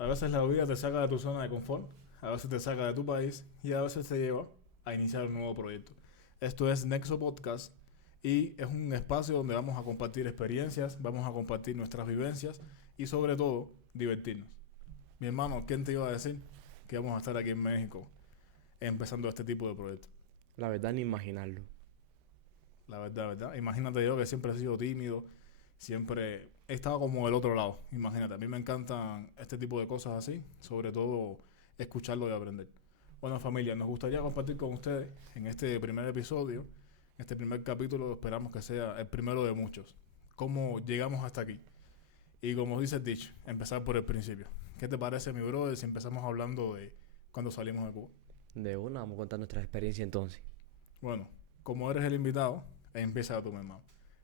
A veces la vida te saca de tu zona de confort, a veces te saca de tu país y a veces te lleva a iniciar un nuevo proyecto. Esto es Nexo Podcast y es un espacio donde vamos a compartir experiencias, vamos a compartir nuestras vivencias y sobre todo divertirnos. Mi hermano, ¿quién te iba a decir que vamos a estar aquí en México empezando este tipo de proyectos? La verdad, ni imaginarlo. La verdad, ¿verdad? Imagínate yo que siempre he sido tímido, siempre he estado como del otro lado. Imagínate, a mí me encantan este tipo de cosas así, sobre todo escucharlo y aprender. Bueno, familia, nos gustaría compartir con ustedes en este primer episodio, en este primer capítulo, esperamos que sea el primero de muchos. ¿Cómo llegamos hasta aquí? Y como dice el dicho, empezar por el principio. ¿Qué te parece, mi brother, si empezamos hablando de cuando salimos de Cuba? De una, vamos a contar nuestra experiencia entonces. Bueno, como eres el invitado, empieza tú, mi hermano.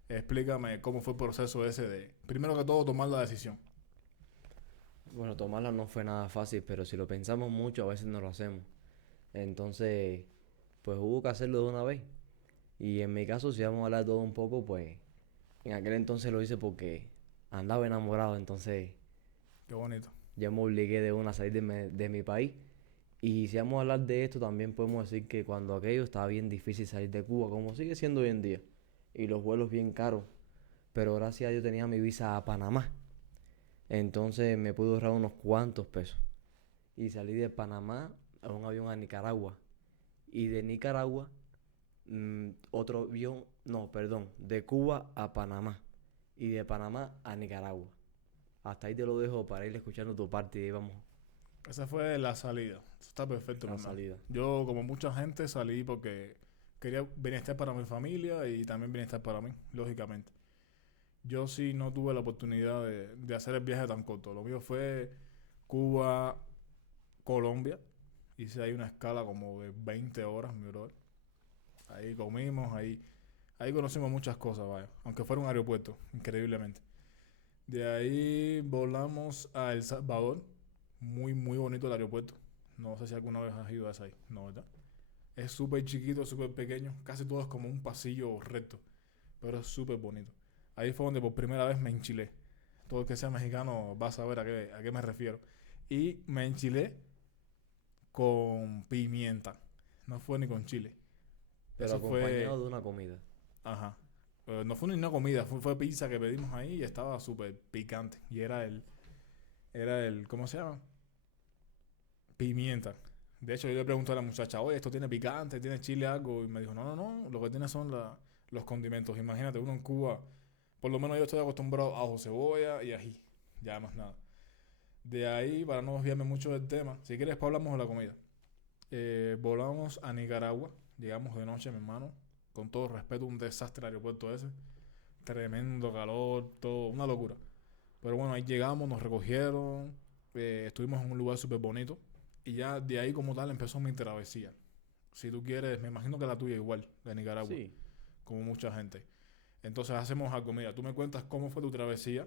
Explícame cómo fue el proceso ese de, primero que todo, tomar la decisión. Bueno, tomarla no fue nada fácil, pero si lo pensamos mucho, a veces no lo hacemos. Entonces, pues hubo que hacerlo de una vez. Y en mi caso, si vamos a hablar de todo un poco, pues en aquel entonces lo hice porque andaba enamorado, entonces Qué bonito. yo me obligué de una a salir de mi país. Y si vamos a hablar de esto, también podemos decir que cuando aquello estaba bien difícil salir de Cuba, como sigue siendo hoy en día, y los vuelos bien caros, pero gracias a Dios tenía mi visa a Panamá. Entonces me pude ahorrar unos cuantos pesos. Y salí de Panamá a un avión a Nicaragua. Y de Nicaragua, otro avión, no, perdón, de Cuba a Panamá. Y de Panamá a Nicaragua. Hasta ahí te lo dejo para ir escuchando tu parte y ahí vamos Esa fue la salida. Eso está perfecto, a mi la hermano. salida. Yo, como mucha gente, salí porque quería bienestar para mi familia y también bienestar para mí, lógicamente. Yo sí no tuve la oportunidad de hacer el viaje tan corto. Lo mío fue Cuba, Colombia. Hice ahí una escala como de 20 horas, mi brother. Ahí comimos, ahí conocimos muchas cosas, vaya. Aunque fuera un aeropuerto, increíblemente. De ahí volamos a El Salvador. Muy, muy bonito el aeropuerto. No sé si alguna vez has ido a ese ahí. No, ¿verdad? Es súper chiquito, súper pequeño. Casi todo es como un pasillo recto. Pero es súper bonito. Ahí fue donde por primera vez me enchilé. Todo el que sea mexicano va a saber a qué me refiero. Y me enchilé con pimienta. No fue ni con chile. Pero Eso acompañado fue. de una comida. Ajá. No fue ni una comida, fue pizza que pedimos ahí y estaba súper picante. Y era el, ¿cómo se llama? Pimienta. De hecho, yo le pregunté a la muchacha, oye, ¿esto tiene picante? ¿Tiene chile algo? Y me dijo, no, no, no, lo que tiene son los condimentos. Imagínate, uno en Cuba, por lo menos yo estoy acostumbrado a ajo, cebolla y ají. Ya más nada. De ahí, para no desviarme mucho del tema, si quieres, pues hablamos de la comida. Volamos a Nicaragua, llegamos de noche, mi hermano. Con todo respeto, un desastre el aeropuerto ese. Tremendo calor, todo, una locura. Pero bueno, ahí llegamos, nos recogieron, estuvimos en un lugar súper bonito. Y ya de ahí como tal empezó mi travesía. Si tú quieres, me imagino que la tuya igual, de Nicaragua, Sí. como mucha gente. Entonces hacemos algo, mira, tú me cuentas cómo fue tu travesía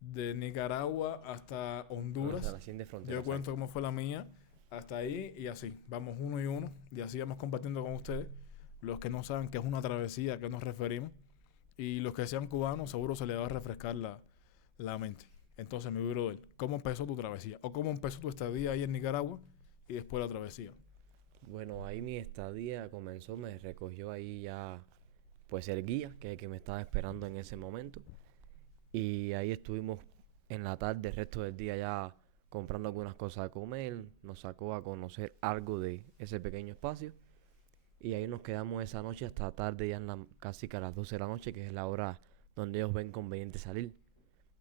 de Nicaragua hasta Hasta Honduras. la siguiente frontera, Yo cuento exacto. cómo fue la mía hasta ahí y así. Vamos uno y uno y así vamos compartiendo con ustedes. Los que no saben qué es una travesía, a qué nos referimos. Y los que sean cubanos seguro se les va a refrescar la mente. Entonces, mi brother, ¿cómo empezó tu travesía? ¿O cómo empezó tu estadía ahí en Nicaragua y después la travesía? Bueno, ahí mi estadía comenzó, me recogió ahí ya, pues el guía, que es el que me estaba esperando en ese momento. Y ahí estuvimos en la tarde, el resto del día ya comprando algunas cosas a comer, nos sacó a conocer algo de ese pequeño espacio. Y ahí nos quedamos esa noche hasta tarde, ya casi que a las 12 de la noche, que es la hora donde ellos ven conveniente salir.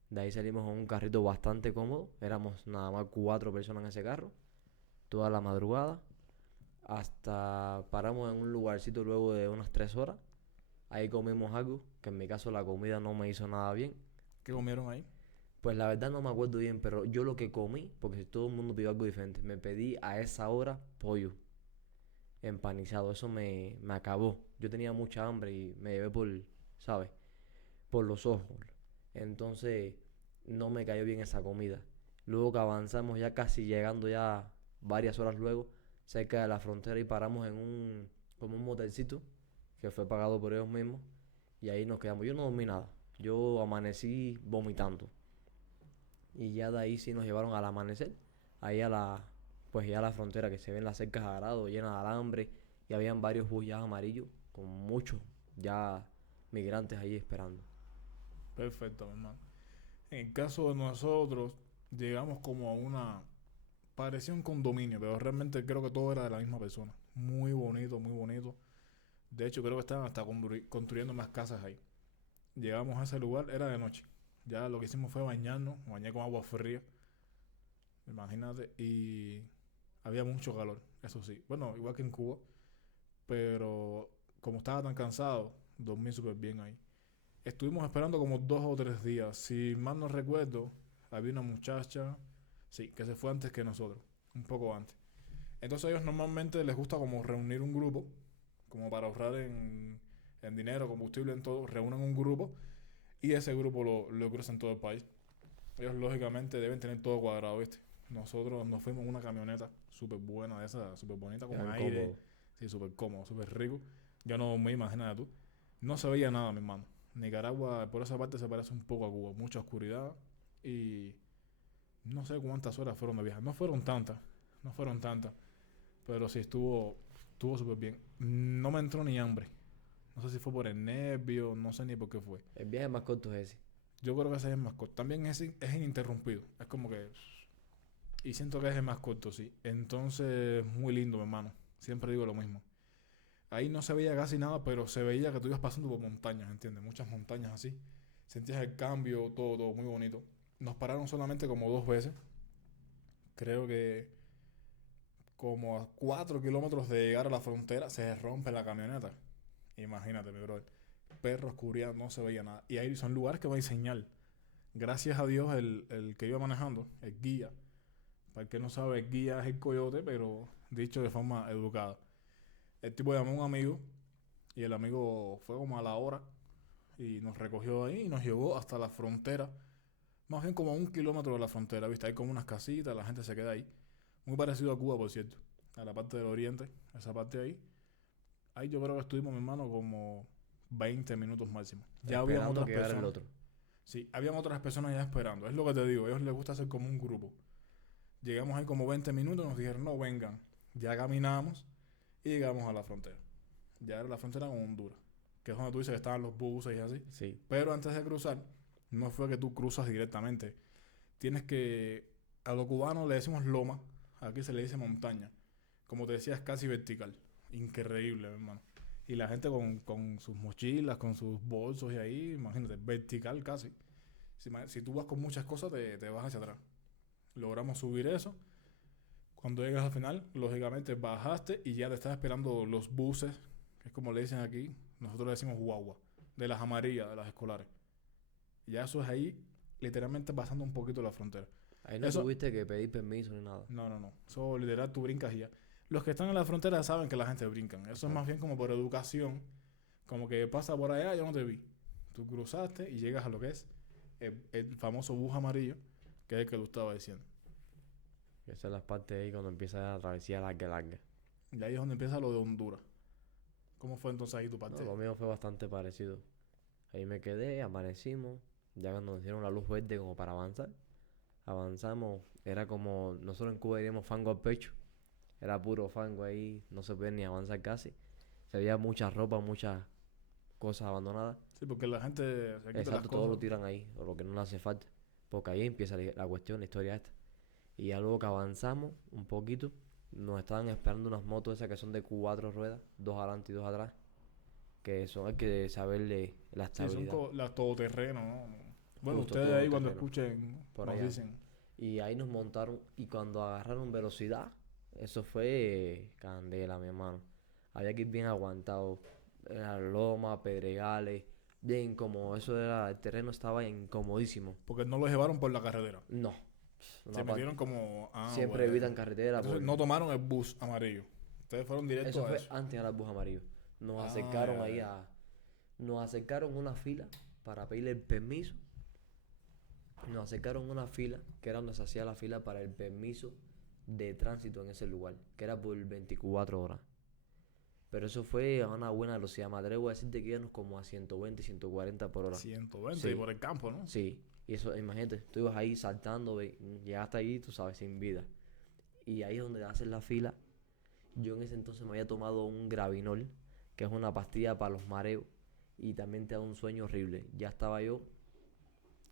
De ahí salimos en un carrito bastante cómodo, éramos nada más 4 personas en ese carro, toda la madrugada. Hasta paramos en un lugarcito luego de unas 3 horas. Ahí comimos algo, que en mi caso la comida no me hizo nada bien. ¿Qué comieron ahí? Pues la verdad no me acuerdo bien, pero yo lo que comí, porque todo el mundo pidió algo diferente, me pedí a esa hora pollo empanizado. Eso me acabó. Yo tenía mucha hambre y me llevé por, ¿sabes? Por los ojos. Entonces no me cayó bien esa comida. Luego que avanzamos ya casi llegando ya varias horas luego, cerca de la frontera y paramos en como un motelcito que fue pagado por ellos mismos y ahí nos quedamos. Yo no dormí nada. Yo amanecí vomitando. Y ya de ahí sí nos llevaron al amanecer, ahí a la, pues ya a la frontera que se ven las cercas de arado llenas de alambre y habían varios bus ya amarillos con muchos ya migrantes ahí esperando. Perfecto, mi hermano. En el caso de nosotros, llegamos como a una... Parecía un condominio, pero realmente creo que todo era de la misma persona. Muy bonito, muy bonito. De hecho, creo que estaban hasta construyendo más casas ahí. Llegamos a ese lugar, era de noche. Ya lo que hicimos fue bañarnos, bañé con agua fría, imagínate, y había mucho calor, eso sí. Bueno, igual que en Cuba, pero como estaba tan cansado, dormí súper bien ahí. Estuvimos esperando como 2 o 3 días. Si mal no recuerdo, había una muchacha, sí, que se fue antes que nosotros, un poco antes. Entonces a ellos normalmente les gusta como reunir un grupo, como para ahorrar en dinero, combustible, en todo, reúnen un grupo y ese grupo lo cruzan todo el país. Ellos lógicamente deben tener todo cuadrado, ¿viste? Nosotros nos fuimos en una camioneta súper buena, de esa, súper bonita, con Eran aire, cómodos. sí, súper cómodo, súper rico. Yo no me imaginaba tú. No se veía nada, mi hermano. Nicaragua, por esa parte, se parece un poco a Cuba. Mucha oscuridad y no sé cuántas horas fueron de viaje. No fueron tantas, no fueron tantas, pero sí estuvo súper bien. No me entró ni hambre. No sé si fue por el nervio, no sé ni por qué fue. El viaje más corto es ese. Yo creo que ese es el más corto. También es ininterrumpido. Es como que... Y siento que es el más corto, sí. Entonces, muy lindo, mi hermano. Siempre digo lo mismo. Ahí no se veía casi nada, pero se veía que tú ibas pasando por montañas, ¿entiendes? Muchas montañas así. Sentías el cambio, todo, todo muy bonito. Nos pararon solamente como 2 veces. Creo que como a 4 kilómetros de llegar a la frontera se rompe la camioneta. Imagínate, mi brother. Perro, oscuridad, no se veía nada. Y ahí son lugares que no hay señal. Gracias a Dios, el que iba manejando, el guía, para el que no sabe, el guía es el coyote, pero dicho de forma educada. El tipo llamó a un amigo y el amigo fue como a la hora y nos recogió ahí y nos llevó hasta la frontera, más bien como a 1 kilómetro de la frontera, ¿viste? Hay como unas casitas, la gente se queda ahí. Muy parecido a Cuba, por cierto, a la parte del oriente, esa parte ahí. Ahí yo creo que estuvimos, mi hermano, como 20 minutos máximo. Ya habían Esperando otras que llegara el personas. otro. Sí, habían otras personas ya esperando. Es lo que te digo, a ellos les gusta hacer como un grupo. Llegamos ahí como 20 minutos, nos dijeron, no, vengan. Ya caminamos y llegamos a la frontera. Ya era la frontera con Honduras, que es donde tú dices que estaban los buses y así. Sí. Pero antes de cruzar, no fue que tú cruzas directamente. Tienes que, a los cubanos le decimos loma, aquí se le dice montaña. Como te decía, es casi vertical. Increíble, hermano. Y la gente con sus mochilas, con sus bolsos y ahí, imagínate, vertical casi. Si tú vas con muchas cosas, te vas hacia atrás. Logramos subir eso. Cuando llegas al final, lógicamente bajaste y ya te están esperando los buses, que es como le dicen aquí, nosotros le decimos guagua, de las amarillas, de las escolares. Ya eso es ahí, literalmente pasando un poquito la frontera. Ahí no Eso, tuviste que pedir permiso ni nada. no, no, no. Eso literal tú brincas y ya. Los que están en la frontera saben que la gente brincan. Eso es más Exacto. bien como por educación, como que pasa por allá, yo no te vi. Tú cruzaste y llegas a lo que es el famoso bus amarillo, que es el que tú estabas diciendo. Esa es la parte ahí cuando empieza la travesía larga, larga. Y ahí es donde empieza lo de Honduras. ¿Cómo fue entonces ahí tu No, parte? lo mío fue bastante parecido. Ahí me quedé, amanecimos. Ya cuando nos dieron la luz verde como para avanzar. Avanzamos, era como, nosotros en Cuba diríamos fango al pecho. Era puro fango ahí, no se podía ni avanzar casi. Se veía mucha ropa, muchas cosas abandonadas. Sí, porque la gente se quita las Exacto, todo cosas. lo tiran ahí, o lo que no le hace falta. Porque ahí empieza la cuestión, la historia esta. Y ya luego que avanzamos un poquito, nos estaban esperando unas motos esas que son de 4 ruedas, dos adelante y dos atrás, que son hay que saberle la Sí, son estabilidad. las todoterreno, ¿no? Bueno, Justo ustedes todo ahí cuando terreno, escuchen por nos allá. dicen. Y ahí nos montaron, y cuando agarraron velocidad, eso fue candela, mi hermano. Había que ir bien aguantado. Era loma, pedregales, bien como eso era, el terreno estaba incomodísimo. Porque no los llevaron por la carretera. No, Se una metieron como... Ah, siempre evitan bueno. carretera Entonces por... no tomaron el bus amarillo. Ustedes fueron Eso directos a fue eso. antes de dar bus amarillo. Nos Ah, acercaron ya, ahí ya. a... Nos acercaron una fila para pedirle el permiso. Nos acercaron una fila, que era donde se hacía la fila para el permiso de tránsito en ese lugar, que era por 24 horas. Pero eso fue a una buena velocidad. Me atrevo a decirte que íbamos como a 120, 140 por hora. 120 y Sí, por el campo, ¿no? sí. Y eso, imagínate, tú ibas ahí saltando, llegaste ahí, tú sabes, sin vida. Y ahí es donde hacen la fila. Yo en ese entonces me había tomado un Gravinol, que es una pastilla para los mareos, y también te da un sueño horrible. Ya estaba yo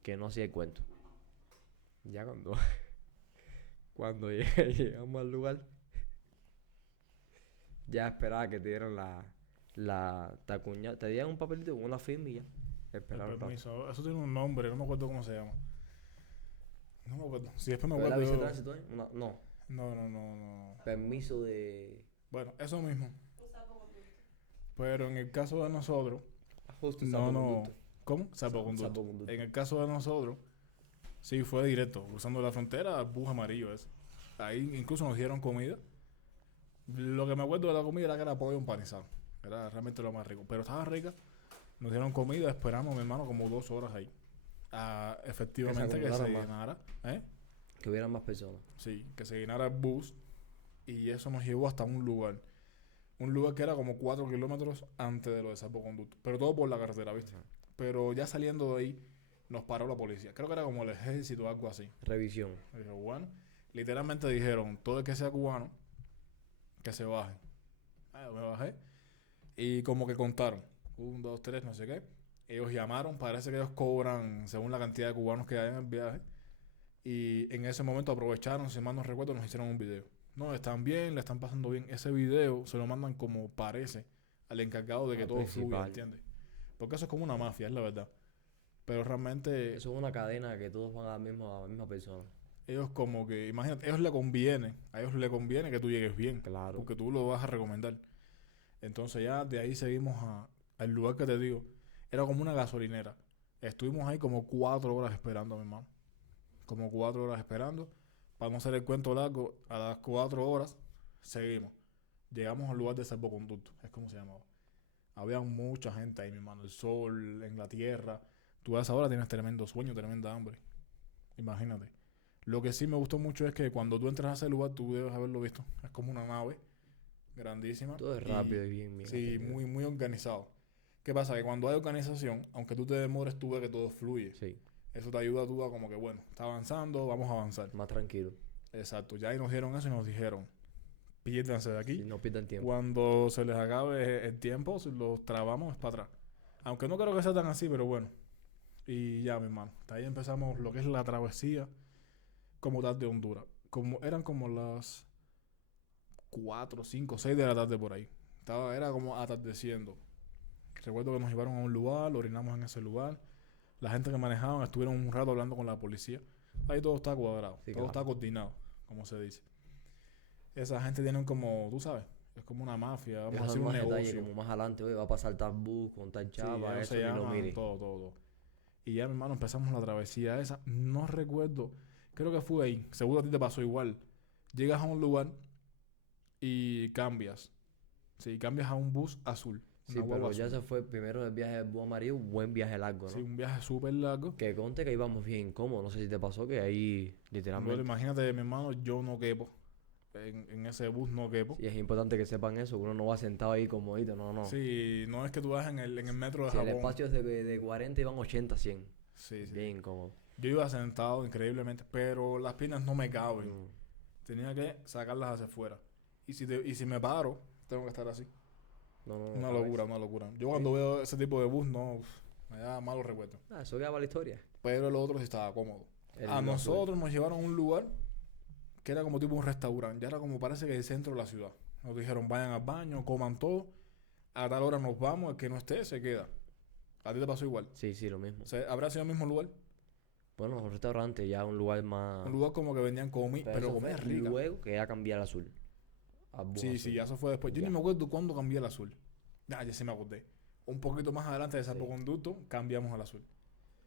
que no hacía el cuento. Ya cuando, cuando llegamos al lugar, ya esperaba que te dieran te dieran un papelito con una firma y ya. El Esperaba el papel. permiso. Eso tiene un nombre, no me acuerdo cómo se llama. No me acuerdo. Si después me ¿Pero la acuerdo. visa de tránsito, eh? No, No. permiso de... Bueno, eso mismo. Pero en el caso de nosotros, Justo no, salvoconducto. ¿cómo? Salvoconducto. Salvoconducto. En el caso de nosotros, sí, fue directo, cruzando la frontera, bus amarillo ese. Ahí incluso nos dieron comida. Lo que me acuerdo de la comida era que era pollo empanizado. Era realmente lo más rico. Pero estaba rica. Nos dieron comida, esperamos, mi hermano, como 2 horas ahí. Efectivamente que se acumularan más. llenara. ¿Eh? Que hubieran más personas. Sí, que se llenara el bus. Y eso nos llevó hasta un lugar. Un lugar que era como 4 kilómetros antes de lo de salvoconducto. Pero todo por la carretera, ¿viste? Ajá. Pero ya saliendo de ahí, nos paró la policía. Creo que era como el ejército o algo así. Revisión. Y dije, bueno, literalmente dijeron, todo el que sea cubano, que se baje. Me bajé. Y como que contaron. 1, 2, 3, no sé qué. Ellos llamaron, parece que ellos cobran según la cantidad de cubanos que hay en el viaje. Y en ese momento aprovecharon, si mal no recuerdo, nos hicieron un video. No, están bien, le están pasando bien. Ese video se lo mandan como parece al encargado de que Al todo fluya, principal. ¿entiendes? Porque eso es como una mafia, es la verdad. Pero realmente Eso es una cadena que todos van a la misma persona. ellos como que, imagínate, a ellos le conviene que tú llegues bien, Claro. porque tú lo vas a recomendar. Entonces ya de ahí seguimos al lugar que te digo. Era como una gasolinera. Estuvimos ahí como 4 horas esperando, mi hermano. Como 4 horas esperando. Para no hacer el cuento largo, a las 4 horas seguimos. Llegamos al lugar de salvoconducto, es como se llamaba. Había mucha gente ahí, mi hermano. El sol, en la tierra. Tú a esa hora tienes tremendo sueño, tremenda hambre. Imagínate. Lo que sí me gustó mucho es que cuando tú entras a ese lugar, tú debes haberlo visto. Es como una nave grandísima. Todo es Y rápido y bien sí, atendido. muy organizado. ¿Qué pasa? Que cuando hay organización, aunque tú te demores, tú ves que todo fluye. Sí, Eso te ayuda tú a como que, bueno, está avanzando, vamos a avanzar. más tranquilo. Exacto. Ya ahí nos dieron eso y nos dijeron, piérdanse de aquí. Si no pierdan tiempo. Cuando se les acabe el tiempo, si los trabamos es para atrás. Aunque no creo que sea tan así, pero bueno. Y ya, mi hermano. Hasta ahí empezamos lo que es la travesía como tal de Honduras. Eran como las 4, 5, 6 de la tarde por ahí. Era como atardeciendo. Recuerdo que nos llevaron a un lugar, orinamos en ese lugar. La gente que manejaban estuvieron un rato hablando con la policía. Ahí todo está cuadrado, Sí, todo claro. está coordinado, como se dice. Esa gente tiene como, tú sabes, es como una mafia, vamos a Dejan decir un más detalle negocio. como más adelante, oye, va a pasar tal bus con tal Sí, chava, ellos eso se ni lo llaman, mire. todo. Y ya, mi hermano, empezamos la travesía esa. No recuerdo, creo que fue ahí. Seguro a ti te pasó igual. Llegas a un lugar y cambias. Sí, cambias a un bus azul. Sí, Una guagua pero ya azul. se fue primero el viaje del bus amarillo, buen viaje largo, Sí, ¿no? un viaje súper largo. Que conte que íbamos bien incómodos, no sé si te pasó que ahí Bueno, literalmente... imagínate, mi hermano, yo no quepo. En ese bus no quepo. Sí, es importante que sepan eso, que uno no va sentado ahí comodito, no. Sí, no es que tú vas en el metro de Si el Japón. espacio es de 40 iban 80, 100. Sí. Bien incómodo. Yo iba sentado increíblemente, pero las piernas no me caben. Mm. Tenía que sacarlas hacia afuera. Y si me paro, tengo que estar así. No, Una cabeza. locura, una locura. Yo cuando veo ese tipo de bus, no, me da malos recuerdos. Ah, eso queda para la historia. Pero el otro sí estaba cómodo. El A bus azul. nosotros nos llevaron a un lugar que era como tipo un restaurante. Ya era como parece que el centro de la ciudad. Nos dijeron, vayan al baño, coman todo. A tal hora nos vamos, el que no esté se queda. ¿A ti te pasó igual? Sí, lo mismo. O sea, ¿habrá sido el mismo lugar? Bueno, un restaurante ya un lugar más... Un lugar como que vendían comida, pero eso comida fue rica. luego que ya cambié al azul. Al bus Sí, azul. ya eso fue después. Yo Ya. ni me acuerdo cuándo cambié al azul. Ya sí me acordé. Un poquito más adelante de salvoconducto, cambiamos al azul.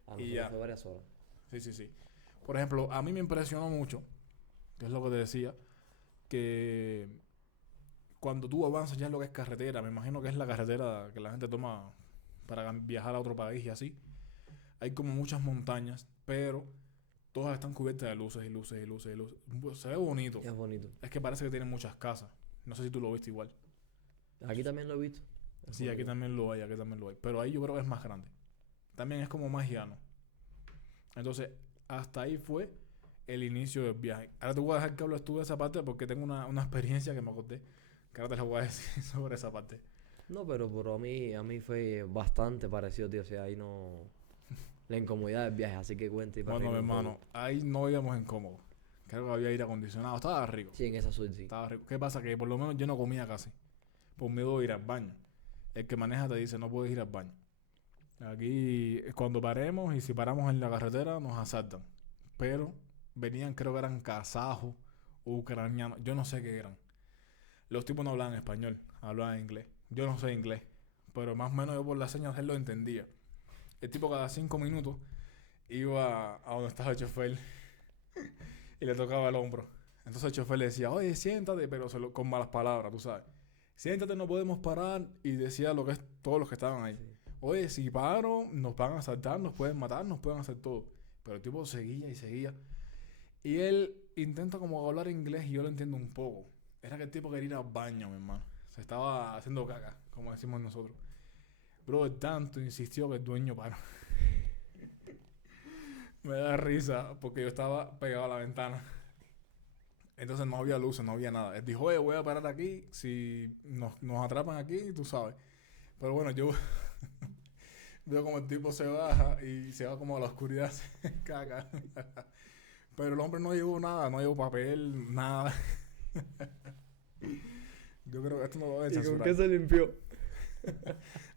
A Y nosotros ya. fue varias horas. Sí. Por ejemplo, a mí me impresionó mucho, que es lo que te decía, que cuando tú avanzas ya en lo que es carretera, me imagino que es la carretera que la gente toma para viajar a otro país y así, hay como muchas montañas, pero todas están cubiertas de luces y luces y luces y luces. Se ve bonito. Es bonito. Es que parece que tienen muchas casas. No sé si tú lo viste igual. Aquí también lo he visto. Es Sí, aquí bonito. también lo hay, aquí también lo hay. Pero ahí yo creo que es más grande. También es como más llano. Entonces, hasta ahí fue el inicio del viaje. Ahora te voy a dejar que hables tú de esa parte porque tengo una experiencia que me acordé. Que ahora te la voy a decir sobre esa parte. No, pero a mí fue bastante parecido, tío. O sea, ahí no... La incomodidad del viaje, así que cuente para Bueno, mi reírme un hermano, poco. ahí no íbamos incómodos. Creo que había aire acondicionado. Estaba rico. Sí, en esa suerte, sí. Estaba rico. ¿Qué pasa? Que por lo menos yo no comía casi. Por miedo de ir al baño. El que maneja te dice, no puedes ir al baño. Aquí, cuando paremos y si paramos en la carretera, nos asaltan. Pero venían, creo que eran kazajos, ucranianos, yo no sé qué eran. Los tipos no hablaban español, hablaban inglés. Yo no sé inglés, pero más o menos yo por las señas él lo entendía. El tipo cada 5 minutos iba a donde estaba el chofer y le tocaba el hombro. Entonces el chofer le decía, oye, siéntate, pero con malas palabras, tú sabes. Siéntate, no podemos parar. Y decía lo que es todos los que estaban ahí. Sí. Oye, si paro, nos van a asaltar, nos pueden matar, nos pueden hacer todo. Pero el tipo seguía y seguía. Y él intenta como hablar inglés y yo lo entiendo un poco. Era que el tipo quería ir al baño, mi hermano. Se estaba haciendo caca, como decimos nosotros. Bro, tanto insistió que el dueño paró. Me da risa porque yo estaba pegado a la ventana. Entonces no había luces, no había nada. Él dijo, oye, voy a parar aquí. Si nos atrapan aquí, tú sabes. Pero bueno, yo veo como el tipo se baja y se va como a la oscuridad, se caga. Pero el hombre no llevó nada, no llevó papel, nada. Yo creo que esto no lo voy a ¿Y con censurar. qué se limpió?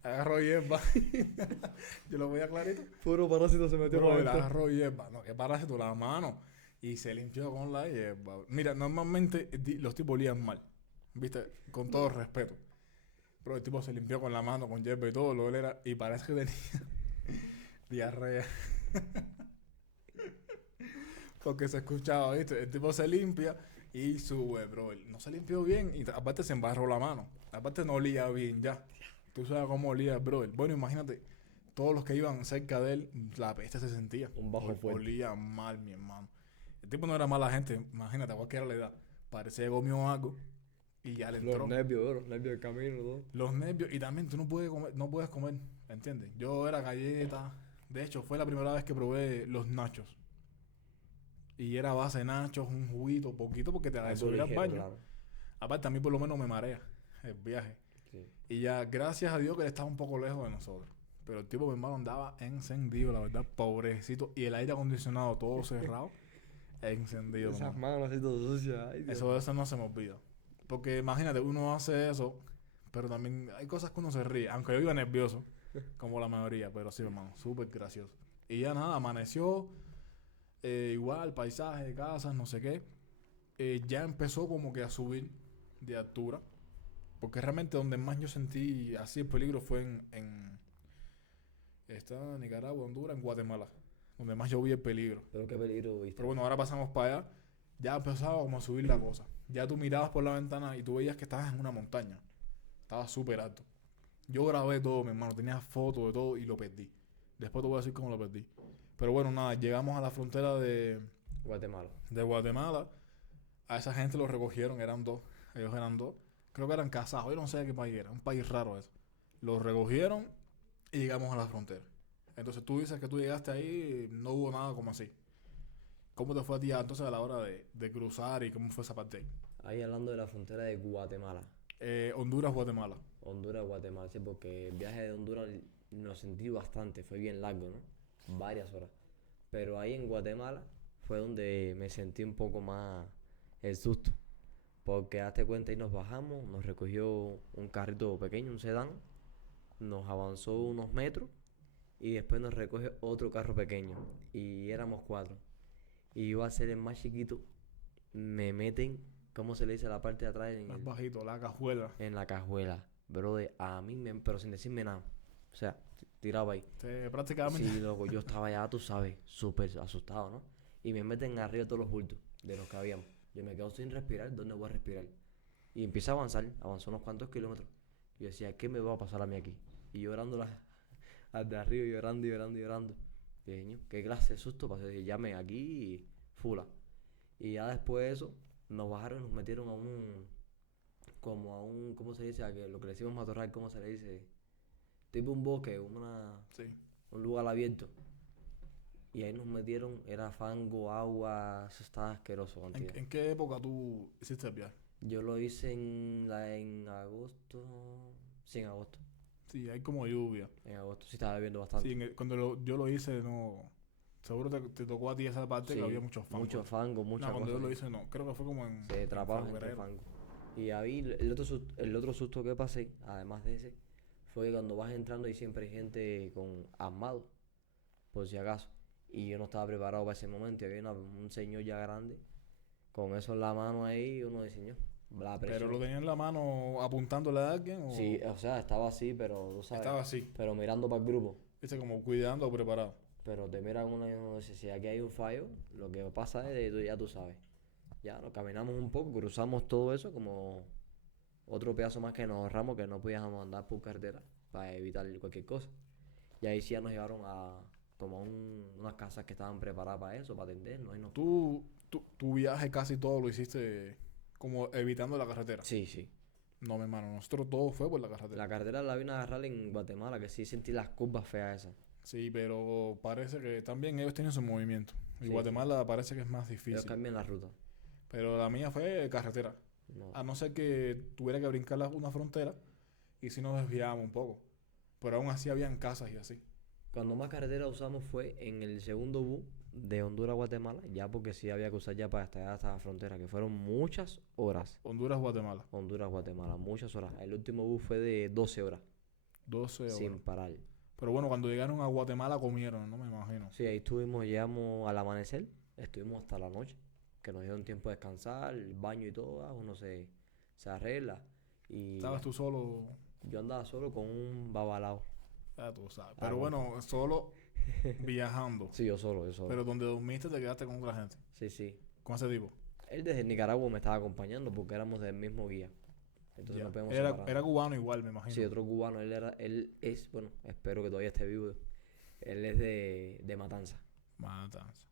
Agarró hierba. Yo lo voy a clarito. Puro parásito se metió Bro, para él adentro. agarró hierba. No, que parásito la mano. Y se limpió con la hierba. Mira, normalmente los tipos olían mal. ¿Viste? Con todo respeto. Pero el tipo se limpió con la mano, con hierba y todo. Lo él era. Y parece que tenía diarrea. Porque se escuchaba, ¿viste? El tipo se limpia y sube, bro. Él no se limpió bien y aparte se embarró la mano. Aparte no olía bien ya. Tú sabes cómo olía el brother. Bueno, imagínate, todos los que iban cerca de él, la peste se sentía. Un bajo fuerte. Olía mal, mi hermano. El tipo no era mala gente, imagínate, a cualquiera le da. Parecía que comió algo y ya le Los entró. nervios, bro, los nervios del camino, todo. Los nervios y también tú no puedes comer, ¿entiendes? Yo era galleta. De hecho, fue la primera vez que probé los nachos. Y era a base de nachos, un juguito, poquito, porque te da de Algo subir al ligero, baño. claro. Aparte, a mí por lo menos me marea el viaje. Sí. Y ya, gracias a Dios que él estaba un poco lejos de nosotros. Pero el tipo, mi hermano, andaba encendido, la verdad, pobrecito. Y el aire acondicionado todo cerrado, encendido, Esas hermano. manos así todo sucias. Ay, Dios. Eso no se me olvida. Porque imagínate, uno hace eso, pero también hay cosas que uno se ríe. Aunque yo iba nervioso, como la mayoría, pero sí, hermano, súper gracioso. Y ya nada, amaneció. Igual, paisaje, casas, no sé qué. Ya empezó como que a subir de altura. Porque realmente donde más yo sentí así el peligro fue en Nicaragua, Honduras, en Guatemala. Donde más yo vi el peligro. Pero qué peligro viste. Pero bueno, ahora pasamos para allá. Ya empezaba como a subir la cosa. Ya tú mirabas por la ventana y tú veías que estabas en una montaña. Estaba súper alto. Yo grabé todo, mi hermano. Tenía fotos de todo y lo perdí. Después te voy a decir cómo lo perdí. Pero bueno, nada, llegamos a la frontera Guatemala. de Guatemala. A esa gente lo recogieron, eran dos. Ellos eran dos. Creo que eran kazajos, yo no sé de qué país era. Un país raro eso. Los recogieron y llegamos a la frontera. Entonces tú dices que tú llegaste ahí y no hubo nada como así. ¿Cómo te fue a ti entonces a la hora de cruzar y cómo fue esa parte ahí? Ahí hablando de la frontera de Guatemala. Honduras, Guatemala. Honduras, Guatemala, sí, porque el viaje de Honduras lo sentí bastante, fue bien largo, ¿no? Varias horas. Pero ahí en Guatemala fue donde me sentí un poco más el susto. Porque hazte cuenta y nos bajamos, nos recogió un carrito pequeño, un sedán, nos avanzó unos metros y después nos recoge otro carro pequeño. Y éramos cuatro. Y iba a ser el más chiquito, me meten, ¿cómo se le dice a la parte de atrás? Más bajito, la cajuela. En la cajuela. Brother, pero sin decirme nada. O sea, tirado ahí. Prácticamente. Sí, loco, yo estaba ya, tú sabes, súper asustado, ¿no? Y me meten arriba de todos los bultos de los que habíamos. Yo me quedo sin respirar, ¿dónde voy a respirar? Y empiezo a avanzó unos cuantos kilómetros. Y yo decía, ¿qué me va a pasar a mí aquí? Y llorando al de arriba, llorando. Y dije, "Ño, ¿qué clase de susto pasé?" Dije, llame aquí y fula. Y ya después de eso, nos bajaron y nos metieron ¿cómo se dice? Lo que le decimos matorral, ¿cómo se le dice? Tipo un bosque, Sí. un lugar abierto. Y ahí nos metieron, era fango, agua, eso estaba asqueroso, cantidad. ¿En qué época tú hiciste el viaje? Yo lo hice en agosto, sí, en agosto, Sí, hay como lluvia. sí estaba lloviendo bastante. Sí, yo lo hice, no. Seguro te tocó a ti esa parte que Sí, había muchos fangos. mucho fango, mucha No, cuando yo cosa. lo hice, no. Creo que fue como Se en atrapaba entre febrero. fango. Y ahí el otro susto que pasé, además de ese, fue que cuando vas entrando y siempre hay gente con armado, por si acaso. Y yo no estaba preparado para ese momento. Y había un señor ya grande, con eso en la mano ahí, y uno dice, "Ño, la Pero presión". lo tenía en la mano apuntándole a alguien Sí, o o sea, estaba así, pero tú sabes, estaba así. pero mirando para el grupo. Viste, como cuidando o preparado. Pero te miran uno y uno dice, si aquí hay un fallo, lo que pasa es que ya tú sabes. Ya nos caminamos un poco, cruzamos todo eso como otro pedazo más que nos ahorramos, que no podíamos andar por carretera para evitar cualquier cosa. Y ahí sí ya nos llevaron a como unas casas que estaban preparadas para eso, para atendernos. Y Tu viaje casi todo lo hiciste como evitando la carretera. Sí, sí. No, mi hermano, nosotros todo fue por la carretera. La carretera la vine a agarrar en Guatemala, que sí sentí las curvas feas esas. Sí, pero parece que también ellos tienen su movimiento. Y Sí, sí. Guatemala parece que es más Ellos difícil. cambian la ruta. Pero la mía fue carretera. No. A no ser que tuviera que brincar una frontera y si nos desviábamos un poco. Pero aún así habían casas y así. Cuando más carretera usamos fue en el segundo bus de Honduras a Guatemala, ya porque sí había que usar ya para estar hasta la frontera, que fueron muchas horas. Honduras, Guatemala. Honduras, Guatemala, muchas horas. El último bus fue de 12 horas, 12 horas. sin parar. Pero bueno, cuando llegaron a Guatemala comieron, no me imagino. Sí, ahí estuvimos, llegamos al amanecer, estuvimos hasta la noche, que nos dieron tiempo de descansar, el baño y todo, uno se arregla. Y Estabas ya. tú solo, Yo andaba solo con un babalao. ya tú sabes. Ah, Pero bueno. bueno, solo viajando. Sí, yo solo, yo solo. Pero donde dormiste te quedaste con otra gente. Sí, sí. Con ese tipo. Él desde Nicaragua me estaba acompañando porque éramos del mismo guía. Entonces Ya. nos podemos Era, separar. era cubano igual, me imagino. Sí, otro cubano, él es, bueno, espero que todavía esté vivo. Él es de Matanza. Matanza.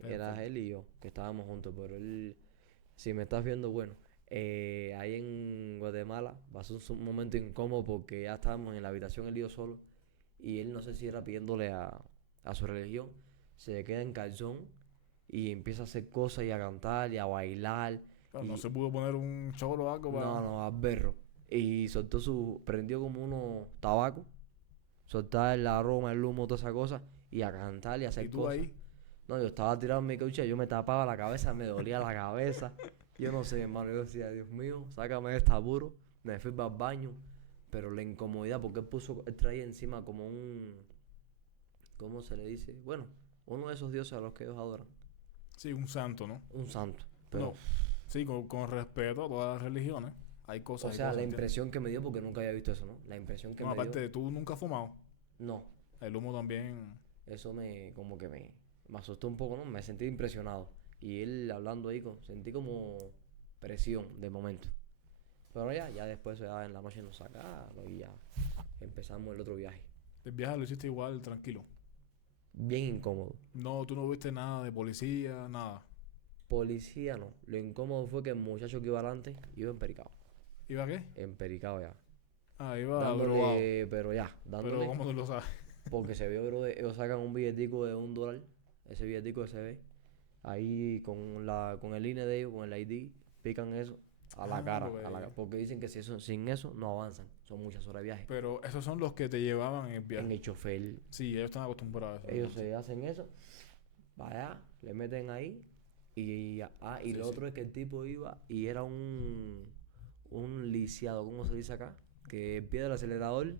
Era Perfecto. él y yo, que estábamos juntos, pero él, si me estás viendo, bueno, ahí en Guatemala pasó un momento incómodo porque ya estábamos en la habitación él y yo solo, y él no sé si era pidiéndole a su religión, se queda en calzón y empieza a hacer cosas y a cantar y a bailar. Claro, no Y se pudo poner un cholo o algo para... no, a berro. Y prendió como unos tabacos, soltar el aroma, el humo, toda esa cosa, y a cantar y a ¿Y hacer tú cosas. ahí? No, yo estaba tirado en mi caucha, yo me tapaba la cabeza, me dolía la cabeza. Yo no sé, hermano, yo decía, Dios mío, sácame de este apuro. Me fui para el baño, pero la incomodidad, porque él traía encima como ¿cómo se le dice? Bueno, uno de esos dioses a los que ellos adoran. Sí, un santo, ¿no? Un santo. Pero, No. Sí, con respeto a todas las religiones. Hay o cosas y sea, cosas, la ¿entiendes? impresión que me dio, porque nunca había visto eso, ¿no? La impresión que No, me aparte dio, de tú nunca has fumado. no. El humo también... Eso como que me asustó un poco, ¿no? Me sentí impresionado. Y él hablando ahí, sentí como presión de momento. Pero ya después ya en la noche nos sacaron y ya empezamos el otro viaje. El viaje lo hiciste igual, tranquilo. Bien incómodo. No, tú no viste nada de policía, nada. Policía no. Lo incómodo fue que el muchacho que iba adelante iba empericado. ¿Iba qué? Empericado ya. Ah, iba drogado. Dándole, pero ya, Pero dándole. ¿cómo tú lo sabes? Porque se vio, bro, ellos sacan un billetico de $1. Ese billetico que se ve. Ahí con el INE de ellos, con el ID, pican eso a la Ah, cara. porque- Porque dicen que sin eso no avanzan. Son muchas horas de viaje. Pero esos son los que te llevaban en el En viaje. el chofer, Sí, ellos están acostumbrados a eso. ellos se hacen eso. Vaya, le meten ahí. Y Sí, lo sí. otro es que el tipo iba y era un lisiado, ¿cómo se dice acá? Que el pie del acelerador,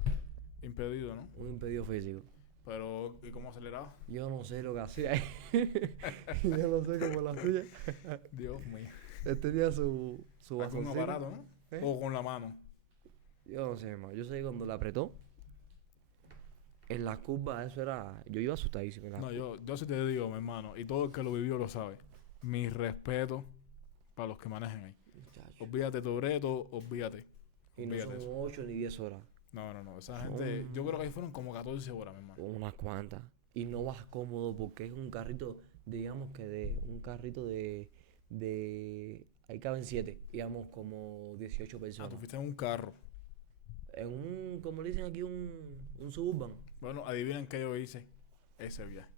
Impedido, ¿no? un impedido físico. Pero, ¿y cómo aceleraba? Yo no sé lo que hacía ahí. Yo no sé cómo lo hacía. Dios mío. Él tenía su Con un bastoncito. aparato, ¿no? ¿Eh? O con la mano. Yo no sé, hermano. Yo sé que cuando la apretó, en las curvas eso era... Yo iba asustadísimo en las No, curvas. yo sí te digo, mi hermano, y todo el que lo vivió lo sabe. Mi respeto para los que manejan ahí. Muchacho. Olvídate Toretto, olvídate. Y no Olvídate son eso. 8 ni 10 horas. No. Esa gente, yo creo que ahí fueron como 14 horas, mi hermano. Unas cuantas. Y no vas cómodo porque es un carrito, digamos que un carrito ahí caben 7. Íbamos como 18 Ah, personas. tú fuiste en un carro. Como le dicen aquí, un Suburban. Bueno, adivinen qué yo hice ese viaje.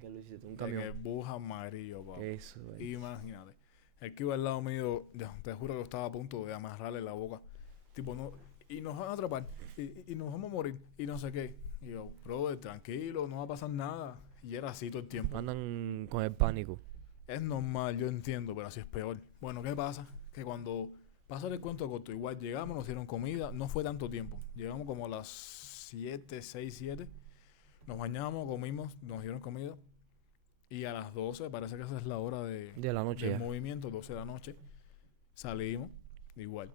¿Qué lo hiciste? Un En camión. el bus amarillo, papá. Eso, Imagínate. El que iba al lado mío, ya, te juro que yo estaba a punto de amarrarle la boca. Tipo, no, y nos van a atrapar, y nos vamos a morir, y no sé qué. Y yo, brother, tranquilo, no va a pasar nada. Y era así todo el tiempo. Andan con el pánico. Es normal, yo entiendo, pero así es peor. Bueno, ¿qué pasa? Que cuando pasó el cuento corto, igual llegamos, nos dieron comida, no fue tanto tiempo. Llegamos como a las 7 6 7. Nos bañamos, comimos, nos dieron comida. Y a las 12 parece que esa es la hora De la noche del ya. movimiento, 12 de la noche, salimos, igual.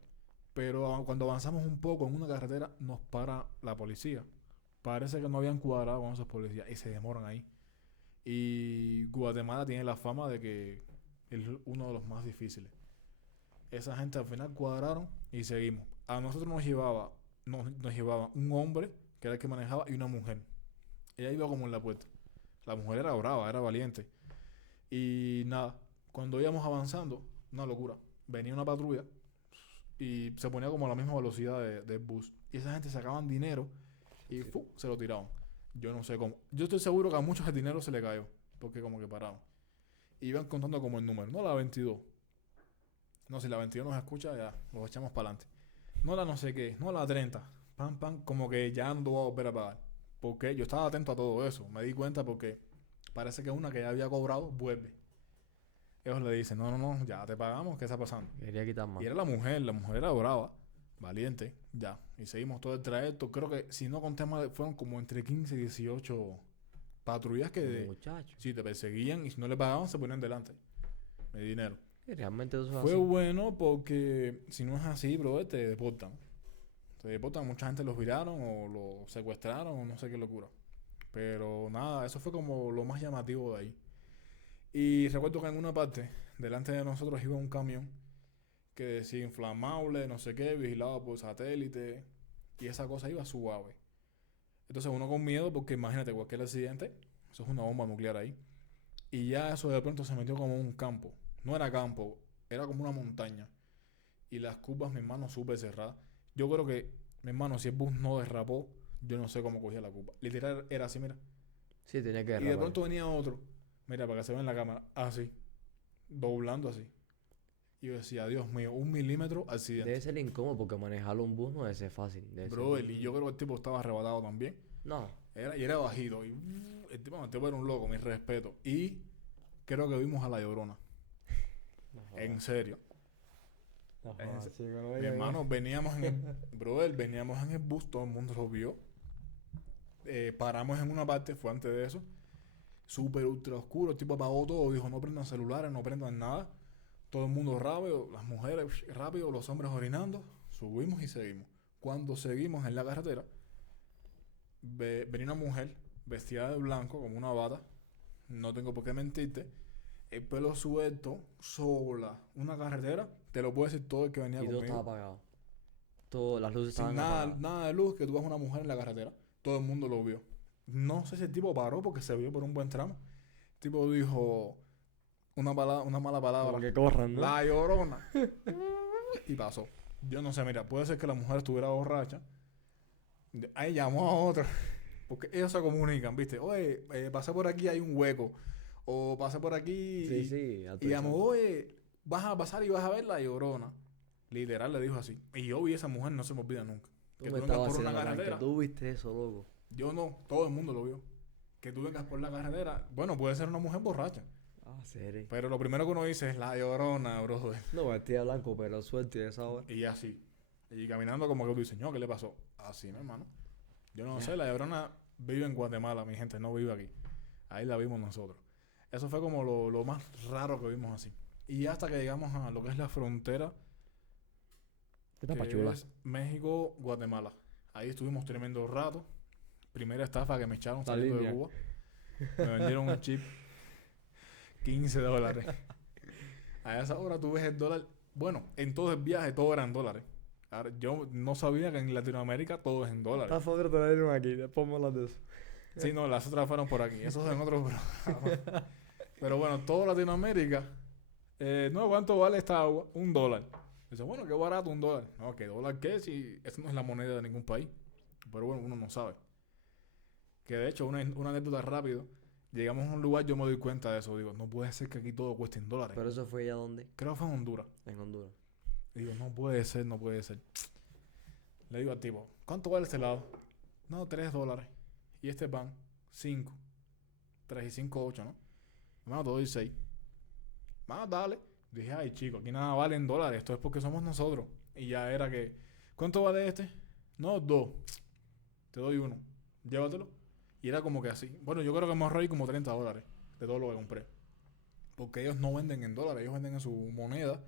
Pero cuando avanzamos un poco en una carretera, nos para la policía. Parece que no habían cuadrado con esos policías y se demoran ahí. Y Guatemala tiene la fama de que es uno de los más difíciles. Esa gente al final cuadraron y seguimos. A nosotros nos llevaba un hombre, que era el que manejaba, y una mujer. Ella iba como en la puerta. La mujer era brava, era valiente. Y nada, cuando íbamos avanzando, una locura. Venía una patrulla y se ponía como a la misma velocidad del bus. Y esa gente sacaban dinero y se lo tiraban. Yo no sé cómo. Yo estoy seguro que a muchos el dinero se le cayó, porque como que paraban. Iban contando como el número. No la 22. No, si la 22 nos escucha, ya, los echamos para adelante. No la no sé qué, no la 30. Pam, pam, como que ya no voy a volver a pagar. Porque yo estaba atento a todo eso. Me di cuenta porque parece que una que ya había cobrado vuelve. Ellos le dicen, no, no, no, ya te pagamos, ¿qué está pasando? Quería quitar más. Y era la mujer era brava, valiente, ya. Y seguimos todo el trayecto. Creo que, si no conté mal, fueron como entre 15 y 18 patrullas que Muchacho. si te perseguían y si no le pagaban, se ponían delante de dinero. Y realmente eso es Fue así. bueno porque si no es así, bro, te deportan. Te deportan, mucha gente los viraron o los secuestraron o no sé qué locura. Pero nada, eso fue como lo más llamativo de ahí. Y recuerdo que en una parte, delante de nosotros iba un camión que decía inflamable, no sé qué, vigilado por satélite. Y esa cosa iba suave. Entonces uno con miedo porque imagínate cualquier accidente, eso es una bomba nuclear ahí. Y ya eso de pronto se metió como un campo. No era campo, era como una montaña. Y las curvas, mi hermano, súper cerradas. Yo creo que, mi hermano, si el bus no derrapó, yo no sé cómo cogía la curva. Literal era así, mira. Sí, tenía que Y de derrapar. pronto venía otro, mira, para que se vea en la cámara, así, doblando así. Y yo decía, Dios mío, 1 milímetro, accidente. Debe ser incómodo porque manejarlo un bus no debe ser fácil. Debe ser Bro, y yo bien- creo que el tipo estaba arrebatado también. No. Y era bajito. Y el tipo era un loco, mi respeto. Y creo que vimos a la Llorona. No En jodas. serio. No En jodas, se- sí, que no Mi diga hermano, bien. veníamos en el... Brother, veníamos en el bus, todo el mundo lo vio. Paramos en una parte, fue antes de eso. Súper ultra oscuro, el tipo apagó todo, dijo no prendan celulares, no prendan nada. Todo el mundo rápido, las mujeres rápido, los hombres orinando. Subimos y seguimos. Cuando seguimos en la carretera, venía una mujer vestida de blanco, como una bata. No tengo por qué mentirte. El pelo suelto, sola, una carretera. Te lo puedo decir todo el que venía Y todo estaba conmigo. apagado. Todo, las luces Sin estaban nada, apagadas. nada de luz, que tú ves una mujer en la carretera. Todo el mundo lo vio. No sé si el tipo paró porque se vio por un buen tramo. El tipo dijo una mala Como palabra. que corran, ¿no? La Llorona. Y pasó. Yo no sé, mira, puede ser que la mujer estuviera borracha. Ahí llamó a otro. Porque ellos se comunican, ¿viste? Oye, pasé por aquí, hay un hueco. O pasé por aquí Sí, sí, y llamó, actualizando. oye, vas a pasar y vas a ver la Llorona. Literal le dijo así. Y yo vi a esa mujer, no se me olvida nunca. Tú Que me tú vengas estabas por una haciendo que carretera. tú viste eso, loco. Yo no, todo el mundo lo vio. Que tú vengas por la carretera. Bueno, puede ser una mujer borracha. Ah, serio. Pero lo primero que uno dice es la Llorona, bro. No, vestida de blanco, pero suerte a esa hora. Y así. Y caminando como que tú dices, no, ¿qué le pasó? Así, mi hermano. Yo no sé, la Llorona vive en Guatemala, mi gente, no vive aquí. Ahí la vimos nosotros. Eso fue como lo más raro que vimos así. Y hasta que llegamos a lo que es la frontera, Esta que pachula. es México-Guatemala. Ahí estuvimos tremendo rato. Primera estafa que me echaron La saliendo de línea. Cuba. Me vendieron un chip, $15. A esa hora tú ves el dólar. Bueno, en todo el viaje todo eran dólares. Ahora, yo no sabía que en Latinoamérica todo es en dólares. Estas fotos te la dieron aquí, después me hablas de eso. Sí, no, las otras fueron por aquí. Esos en otros programas. Pero bueno, todo Latinoamérica. No, ¿cuánto vale esta agua? $1. Dice, bueno, qué barato $1. No, ¿qué dólar qué? Si eso no es la moneda de ningún país. Pero bueno, uno no sabe. Que de hecho, una anécdota rápido. Llegamos a un lugar, yo me doy cuenta de eso. Digo, no puede ser que aquí todo cueste en dólares. Pero eso fue ya donde, Creo que fue en Honduras. en Honduras. Digo, no puede ser, no puede ser. Le digo al tipo, ¿cuánto vale este helado? No, $3. Y este pan, 5. 3 y 5, 8, ¿no? Hermano, te doy 6. Más, dale. Dije, ay, chico, aquí nada vale en dólares. Esto es porque somos nosotros. Y ya era que, ¿cuánto vale este? No, 2. Te doy 1. Llévatelo. Y era como que así. Bueno, yo creo que me ahorré como $30 de todo lo que compré. Porque ellos no venden en dólares, ellos venden en su moneda.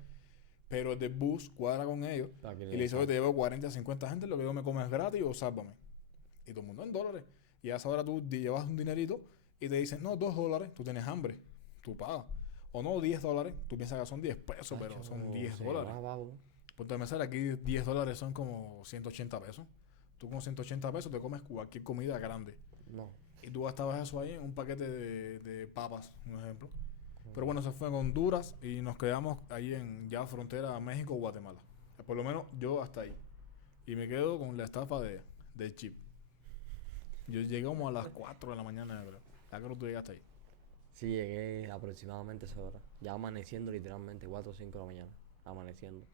Pero el del bus cuadra con ellos. Para que Y le dice, oye, te llevo 40, 50 gente, lo que yo me como es gratis o sálvame. Y todo el mundo en dólares. Y a esa hora tú llevas un dinerito y te dicen, no, $2, tú tienes hambre, tú pagas. O no, $10, tú piensas que son 10 pesos, pero son $10. Pues te me sale aquí $10 son como 180 pesos. Tú con 180 pesos te comes cualquier comida grande. No. Y tú gastabas eso ahí en un paquete de papas, un ejemplo. Pero bueno, se fue en Honduras y nos quedamos ahí en ya frontera México-Guatemala. Por lo menos yo hasta ahí. Y me quedo con la estafa del chip. Yo llegué como a las 4 de la mañana, creo. ¿A qué hora tú llegaste ahí? Sí, llegué aproximadamente a esa hora. Ya amaneciendo literalmente, 4 o 5 de la mañana. Amaneciendo.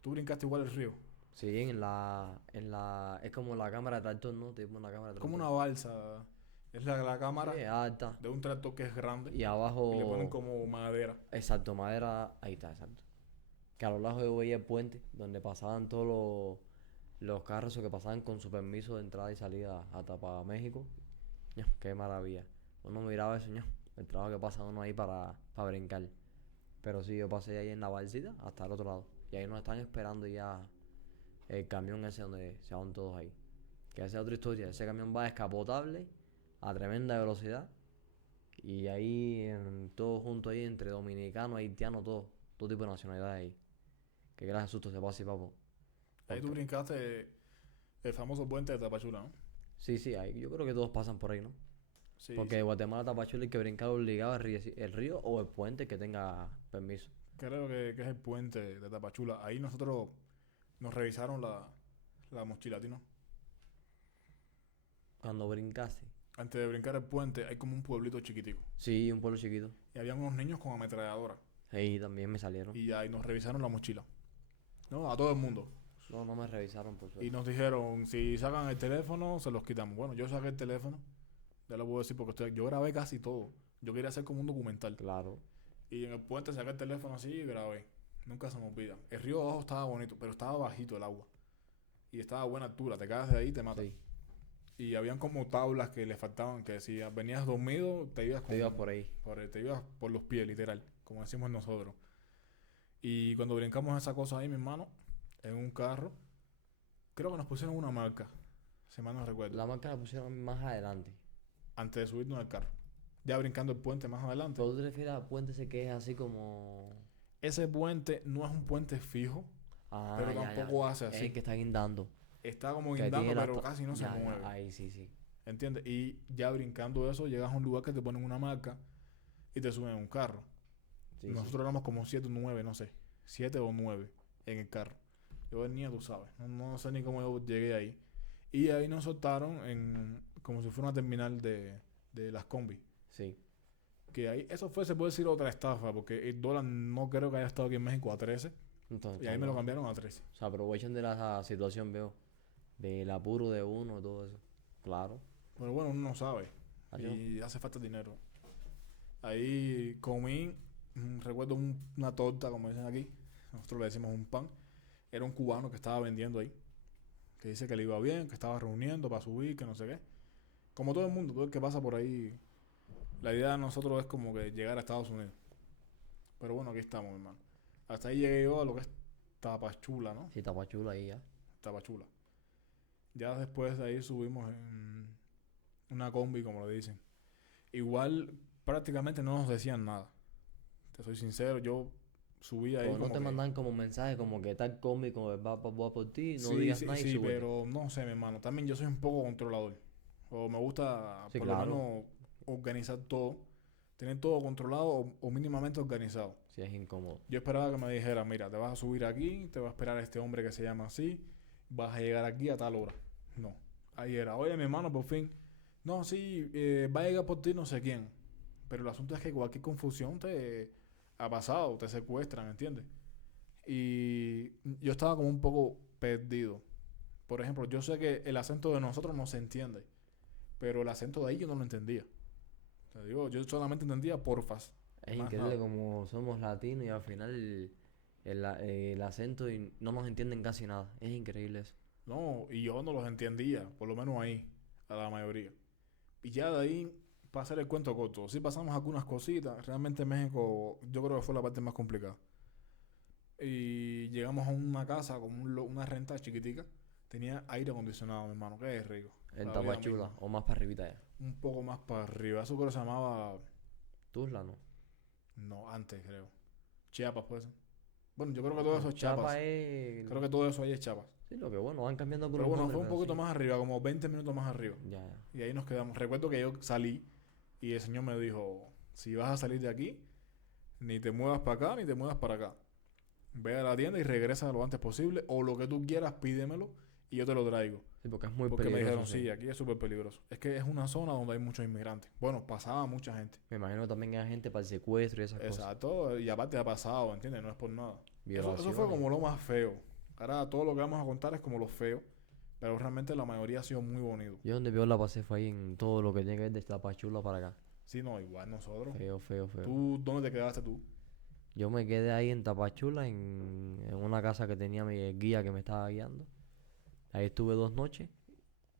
¿Tú brincaste igual el río? Sí, es como la cámara de tractor, ¿no? Tipo una cámara de Como tractor. una balsa. Es la cámara Sí, alta. de un tractor que es grande Y y le ponen abajo, como madera. exacto, madera, ahí está, exacto. Que a lo largo yo veía el puente donde pasaban todos los carros o que pasaban con su permiso de entrada y salida hasta para México. Ño, qué maravilla. Uno miraba eso, ño, el trabajo que pasa uno ahí para brincar. Pero sí, yo pasé ahí en la balsita hasta el otro lado. Y ahí nos están esperando ya el camión ese donde se van todos ahí. Que esa es otra historia. Ese camión va descapotable a tremenda velocidad. Y ahí, todos juntos ahí, entre dominicanos, haitianos, todo tipo de nacionalidades ahí. Que gracias susto se pasa y papo. Ahí tú Porque, brincaste el famoso puente de Tapachula, ¿no? sí, ahí, yo creo que todos pasan por ahí, ¿no? Sí, Porque sí. de Guatemala a Tapachula hay que brincar obligado el río o el puente que tenga permiso. Creo que es el puente de Tapachula. Ahí nosotros nos revisaron la mochila, ¿a ti no? Cuando brincaste. Antes de brincar el puente hay como un pueblito chiquitico. Sí, un pueblo chiquito. Y habían unos niños con ametralladora. Ahí también me salieron. Y ahí nos revisaron la mochila. ¿No? A todo el mundo. No, no me revisaron por Y suerte. nos dijeron, si sacan el teléfono, se los quitamos. Bueno, yo saqué el teléfono. Ya lo puedo decir porque yo grabé casi todo. Yo quería hacer como un documental. Claro. Y en el puente saqué el teléfono así y grabé. Nunca se me olvida. El río abajo estaba bonito, pero estaba bajito el agua. Y estaba a buena altura. Te caes de ahí y te matas. Sí. Y habían como tablas que le faltaban, que si venías dormido, te ibas Te ibas por ahí. te ibas por los pies, literal, como decimos nosotros. Y cuando brincamos esa cosa ahí, mi hermano, en un carro, creo que nos pusieron una marca, si mal no recuerdo, La marca la pusieron más adelante. antes de subirnos al carro. Ya brincando el puente más adelante. ¿Pero tú te refieres al puente ese que es así como...? Ese puente no es un puente fijo, Ah, pero ya. tampoco hace Es así. el que está guindando. Está como Que guindando, tiene pero casi no se ya, mueve. ahí sí. ¿Entiendes? Y ya brincando eso, llegas a un lugar que te ponen una marca y te suben a un carro. Sí. Nosotros éramos como 7 o 9, no sé. 7 o 9 en el carro. Yo venía, tú sabes. No sé ni cómo yo llegué ahí. Y ahí nos soltaron como si fuera una terminal de las combis. Sí. Que ahí, eso fue, se puede decir, otra estafa. Porque el dólar no creo que haya estado aquí en México a 13. Entonces, Y ahí me lo cambiaron a 13. O sea, aprovechan de la situación, veo. Del apuro de uno, todo eso. Claro. Pero bueno, uno no sabe. Adiós. Y hace falta dinero. Ahí comí, recuerdo una torta, como dicen aquí. Nosotros le decimos un pan. Era un cubano que estaba vendiendo ahí. Que dice que le iba bien, que estaba reuniendo para subir, que no sé qué. Como todo el mundo, todo el que pasa por ahí. La idea de nosotros es como que llegar a Estados Unidos. Pero bueno, aquí estamos, hermano. Hasta ahí llegué yo a lo que es Tapachula, ¿no? Sí, Tapachula ahí ya. Tapachula. Ya después de ahí subimos en una combi, como le dicen. Igual prácticamente no nos decían nada. Te soy sincero, yo subí ahí Pero no como te que... mandan como mensaje como que tal cómico va por ti, no Sí, digas sí, nada y sí, súbete. pero no sé, mi hermano. También yo soy un poco controlador. O me gusta Sí, por lo claro. menos organizar todo. Tener todo controlado o mínimamente organizado. Sí, es incómodo. Yo esperaba que me dijera, mira, te vas a subir aquí, te va a esperar este hombre que se llama así, vas a llegar aquí a tal hora. No. Ahí era, oye, mi hermano, por fin. No, sí, va a llegar por ti no sé quién. Pero el asunto es que cualquier confusión te ha pasado, te secuestran, ¿entiendes? Y yo estaba como un poco perdido. Por ejemplo, yo sé que el acento de nosotros no se entiende, pero el acento de ahí yo no lo entendía. Te digo, yo solamente entendía porfas, Es más increíble nada. como somos latinos y al final el acento y no nos entienden casi nada. Es increíble eso. No, y yo no los entendía, por lo menos ahí, a la mayoría. Y ya de ahí, para hacer el cuento corto, sí pasamos algunas cositas. Realmente México, yo creo que fue la parte más complicada. Y llegamos a una casa con una renta chiquitica. Tenía aire acondicionado, mi hermano, que es rico. En La vida Tapachula misma. o más para arribita ya. Un poco más para arriba. Eso creo que se llamaba. Tuzla no. No, antes creo. Chiapas, puede ser. Bueno, yo creo que todo No, eso es Chapa Chiapas. es... Creo que todo eso ahí es Chiapas. Sí, lo que bueno, van cambiando Pero algunos bueno, nombres, fue un pero poquito sí. más arriba, como 20 minutos más arriba. Ya, ya. Y ahí nos quedamos. Recuerdo que yo salí y el señor me dijo: si vas a salir de aquí, ni te muevas para acá ni te muevas para acá. Ve a la tienda y regresa lo antes posible. O lo que tú quieras, pídemelo y yo te lo traigo. Sí, porque es muy Porque me peligroso, dijeron, sí. sí, aquí es súper peligroso. Es que es una zona donde hay muchos inmigrantes. Bueno, pasaba mucha gente. Me imagino que también hay gente para el secuestro y esas cosas. Exacto. Y aparte ha pasado, ¿entiendes? No es por nada. Eso fue Violaciones. como lo más feo. Ahora todo lo que vamos a contar es como lo feo. Pero realmente la mayoría ha sido muy bonito. Yo donde peor la pasé fue ahí en todo lo que tiene que ver de Tapachula para acá. Sí, no, igual nosotros. Feo, feo, feo. ¿Tú dónde te quedaste tú? Yo me quedé ahí en Tapachula, en una casa que tenía mi guía que me estaba guiando. Ahí estuve 2 noches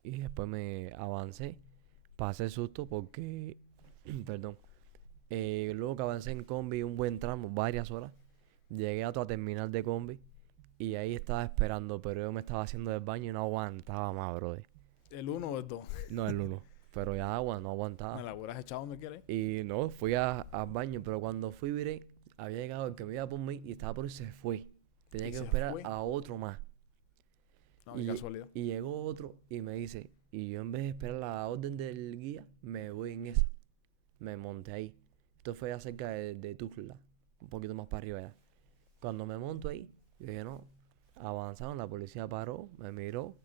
y después me avancé. Pasé susto porque, perdón, luego que avancé en combi un buen tramo, varias horas, llegué a otra terminal de combi y ahí estaba esperando, pero yo me estaba haciendo del baño y no aguantaba más, brother. ¿El uno o el dos? No el uno, pero ya agua, no ¿Me aguantaba. la hubieras echado donde quieres? Y no, fui al baño, pero cuando fui, viré, había llegado el que me iba por mí y estaba por eso se fue. Tenía Y que se esperar fue. a otro más. No, qué Y, casualidad. y llegó otro y me dice, y yo en vez de esperar la orden del guía, me voy en esa. Me monté ahí. Esto fue acerca de Tuzla, un poquito más para arriba ya. Cuando me monto ahí, yo dije, no, avanzaron, la policía paró, me miró,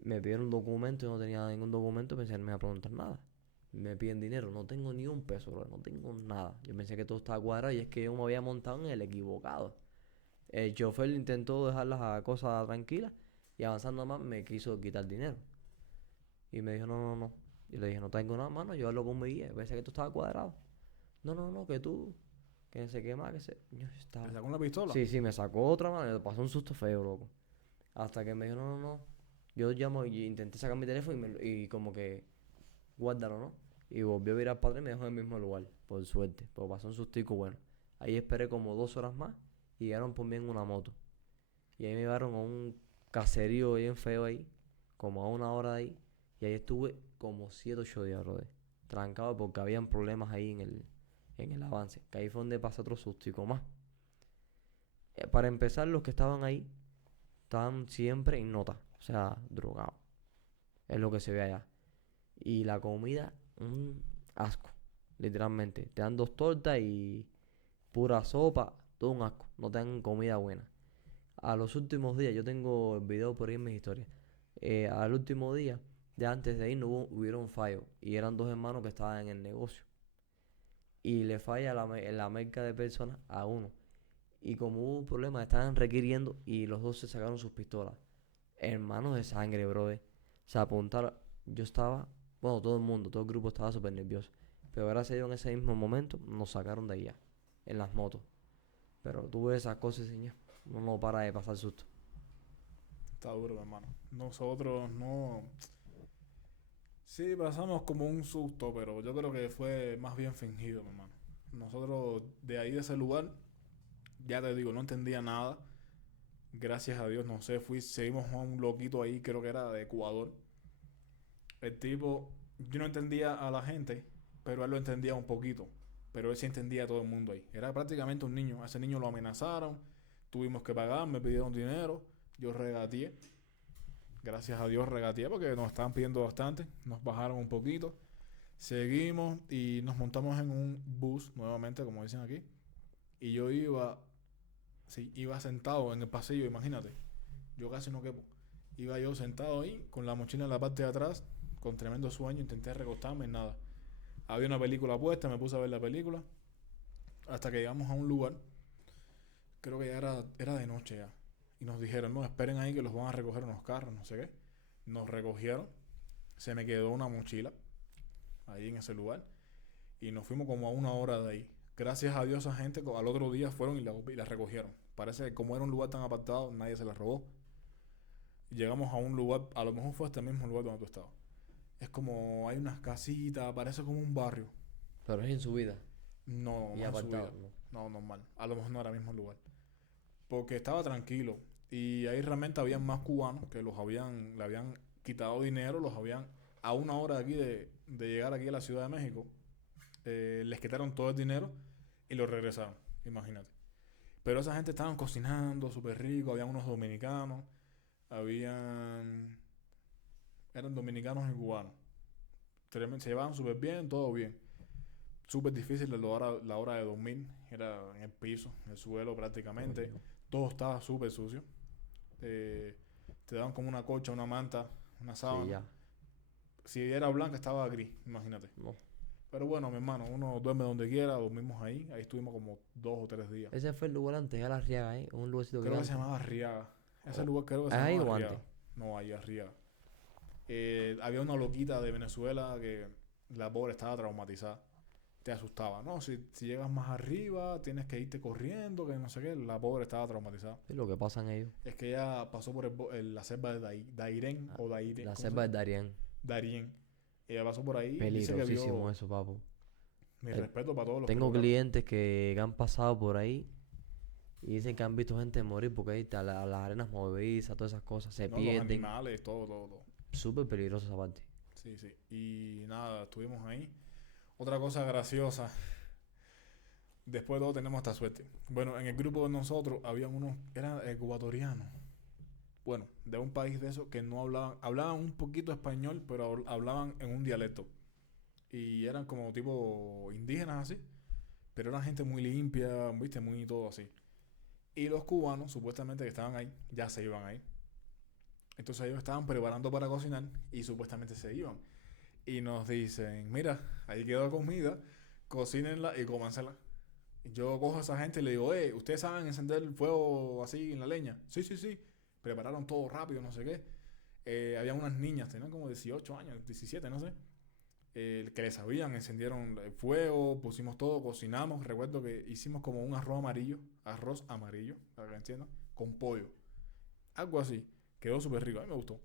me pidieron un documento, yo no tenía ningún documento, pensé que no me iba a preguntar nada. Me piden dinero, no tengo ni un peso, bro, no tengo nada. Yo pensé que todo estaba cuadrado y es que yo me había montado en el equivocado. El chofer intentó dejar las cosas tranquilas y avanzando más me quiso quitar dinero. Y me dijo, no, no, no. Y le dije, no tengo nada, mano, yo hablo con mi guía, pensé que todo estaba cuadrado. No, no, no, que tú, que no sé qué más, que se... Yo ¿Te estaba... sacó una pistola? Sí, sí, me sacó otra mano y me pasó un susto feo, loco. Hasta que me dijo, no, no, no. Yo llamo y intenté sacar mi teléfono y como que, guárdalo, ¿no? Y volvió a virar para atrás y me dejó en el mismo lugar, por suerte. Pero pasó un sustico bueno. Ahí esperé como 2 horas más y llegaron por mí en una moto. Y ahí me llevaron a un caserío bien feo ahí, como a 1 hora de ahí. Y ahí estuve como 7 8 días, brother. Trancado porque habían problemas ahí en el avance. Que ahí fue donde pasó otro sustico más. Para empezar, los que estaban ahí estaban siempre en nota. O sea, drogados. Es lo que se ve allá. Y la comida, un asco. Literalmente. Te dan 2 tortas y pura sopa. Todo un asco. No te dan comida buena. A los últimos días, yo tengo el video por ahí en mis historias. Al último día, ya antes de ir, no hubieron fallo. Y eran dos hermanos que estaban en el negocio. Y le falla la merca de personas a uno. Y como hubo un problema, estaban requiriendo y los dos se sacaron sus pistolas. Hermanos de sangre, brother. Se apuntaron. Yo estaba, bueno, todo el mundo, todo el grupo estaba súper nervioso. Pero gracias a Dios en ese mismo momento nos sacaron de allá, en las motos. Pero tuve esas cosas, señor. Uno no para de pasar susto. Está duro, mi hermano. Nosotros no. Sí, pasamos como un susto, pero yo creo que fue más bien fingido, mi hermano. Nosotros de ahí, de ese lugar, ya te digo, no entendía nada. Gracias a Dios, no sé, seguimos a un loquito ahí, creo que era de Ecuador. El tipo, yo no entendía a la gente, pero él lo entendía un poquito. Pero él sí entendía a todo el mundo ahí. Era prácticamente un niño. A ese niño lo amenazaron, tuvimos que pagar, me pidieron dinero, yo regateé. Gracias a Dios regateé porque nos estaban pidiendo bastante. Nos bajaron un poquito. Seguimos y nos montamos en un bus, nuevamente, como dicen aquí. Y yo iba, sí, iba sentado en el pasillo, imagínate. Yo casi no quepo. Iba yo sentado ahí, con la mochila en la parte de atrás, con tremendo sueño. Intenté recostarme, nada. Había una película puesta, me puse a ver la película. Hasta que llegamos a un lugar, creo que ya era de noche ya. Y nos dijeron, no, esperen ahí que los van a recoger unos carros, no sé qué. Nos recogieron, se me quedó una mochila ahí en ese lugar. Y nos fuimos como a una hora de ahí. Gracias a Dios, esa gente al otro día fueron y la recogieron. Parece que como era un lugar tan apartado, nadie se la robó. Llegamos a un lugar, a lo mejor fue este mismo lugar donde tú estabas. Es como, hay unas casitas, parece como un barrio. Pero es en su vida. No, Y más en subida. apartado, ¿no? No, normal. A lo mejor no era el mismo lugar. Porque estaba tranquilo. Y ahí realmente habían más cubanos que le habían quitado dinero, los habían, a una hora de aquí de llegar aquí a la Ciudad de México, les quitaron todo el dinero y lo regresaron, imagínate. Pero esa gente estaban cocinando súper rico, habían unos dominicanos, habían, eran dominicanos y cubanos. Se llevaban súper bien, todo bien. Súper difícil la hora de dormir, era en el piso, en el suelo prácticamente. Coño. Todo estaba súper sucio. Eh, Te daban como una colcha, una manta, una Sí, sábana. ya. Si era blanca, estaba gris, imagínate. No. Pero bueno, mi hermano, uno duerme donde quiera, dormimos ahí. Ahí estuvimos como 2 o 3 días. Ese fue el lugar antes, ya la Arriaga, ¿eh? Un lugarcito Creo que se grande. llamaba Arriaga. Ese Oh. lugar creo que se ¿Ahí llamaba o Arriaga. antes? No, ahí Arriaga. Había una loquita de Venezuela que la pobre estaba traumatizada. Te asustaba, ¿no? Si llegas más arriba, tienes que irte corriendo, que no sé qué. La pobre estaba traumatizada. Es lo que pasan ellos. Es que ella pasó por la selva de Dairén Ah, o Dairén, la ¿cómo se selva llama? de Darien. Darien. Ella pasó por ahí, dice que Peligrosísimo vio, eso, papu. mi Eh, respeto para todos los que Tengo lograron. clientes que han pasado por ahí y dicen que han visto gente morir porque ahí está las arenas movedizas, todas esas cosas, se No, los pierden. animales, todo, todo, todo. Súper peligrosa esa parte. Sí, sí. Y nada, estuvimos ahí. Otra cosa graciosa, después de todo tenemos esta suerte. Bueno, en el grupo de nosotros habían unos, eran ecuatorianos. Bueno, de un país de esos que no hablaban un poquito español, pero hablaban en un dialecto. Y eran como tipo indígenas así, pero eran gente muy limpia, viste, muy todo así. Y los cubanos, supuestamente que estaban ahí, ya se iban ahí. Entonces ellos estaban preparando para cocinar y supuestamente se iban. Y nos dicen, mira, ahí quedó comida, cocínenla y cómansela. Y yo cojo a esa gente y le digo, ¿ustedes saben encender el fuego así en la leña? Sí, sí, sí. Prepararon todo rápido, no sé qué. Había unas niñas, tenían como 18 años, 17, no sé. Que le sabían, encendieron el fuego, pusimos todo, cocinamos. Recuerdo que hicimos como un arroz amarillo, para que entiendan, con pollo. Algo así. Quedó súper rico, a mí me gustó.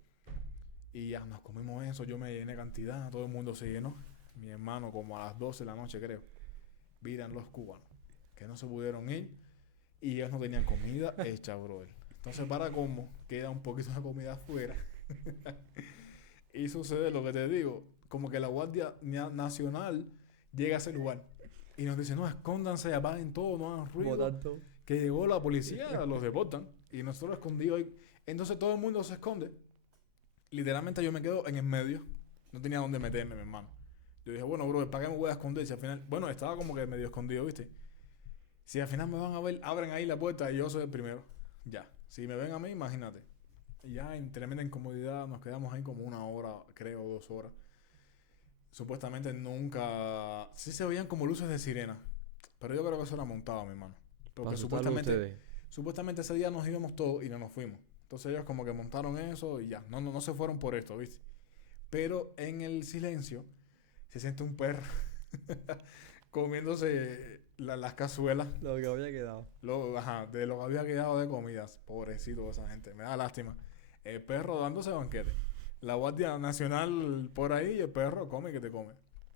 Y ya nos comimos eso, yo me llené cantidad, todo el mundo se llenó. Mi hermano, como a las 12 de la noche, creo, viran los cubanos, que no se pudieron ir y ellos no tenían comida hecha, brother. Entonces, para cómo, queda un poquito de comida afuera. Y sucede lo que te digo, como que la Guardia Nacional llega a ese lugar y nos dice, no, escóndanse, apaguen todo, no hagan Como ruido, tanto. que llegó la policía, los deportan y nosotros escondidos ahí. Entonces todo el mundo se esconde. Literalmente yo me quedo en el medio. No tenía dónde meterme, mi hermano. Yo dije, bueno, bro, ¿para qué me voy a esconder? Si al final, bueno, estaba como que medio escondido, ¿viste? Si al final me van a ver, abren ahí la puerta y yo soy el primero. Ya. Si me ven a mí, imagínate. Y ya en tremenda incomodidad nos quedamos ahí como una hora, creo, 2 horas. Supuestamente nunca... Sí se veían como luces de sirena. Pero yo creo que eso era montado, mi hermano. Para Porque asustarlo a ustedes. supuestamente ese día nos íbamos todos y no nos fuimos. Entonces ellos como que montaron eso y ya. No se fueron por esto, ¿viste? Pero en el silencio se siente un perro comiéndose las cazuelas. Lo que había quedado. Ajá, de lo que había quedado de comidas. Pobrecito de esa gente. Me da lástima. El perro dándose banquete. La Guardia Nacional por ahí y el perro come que te come.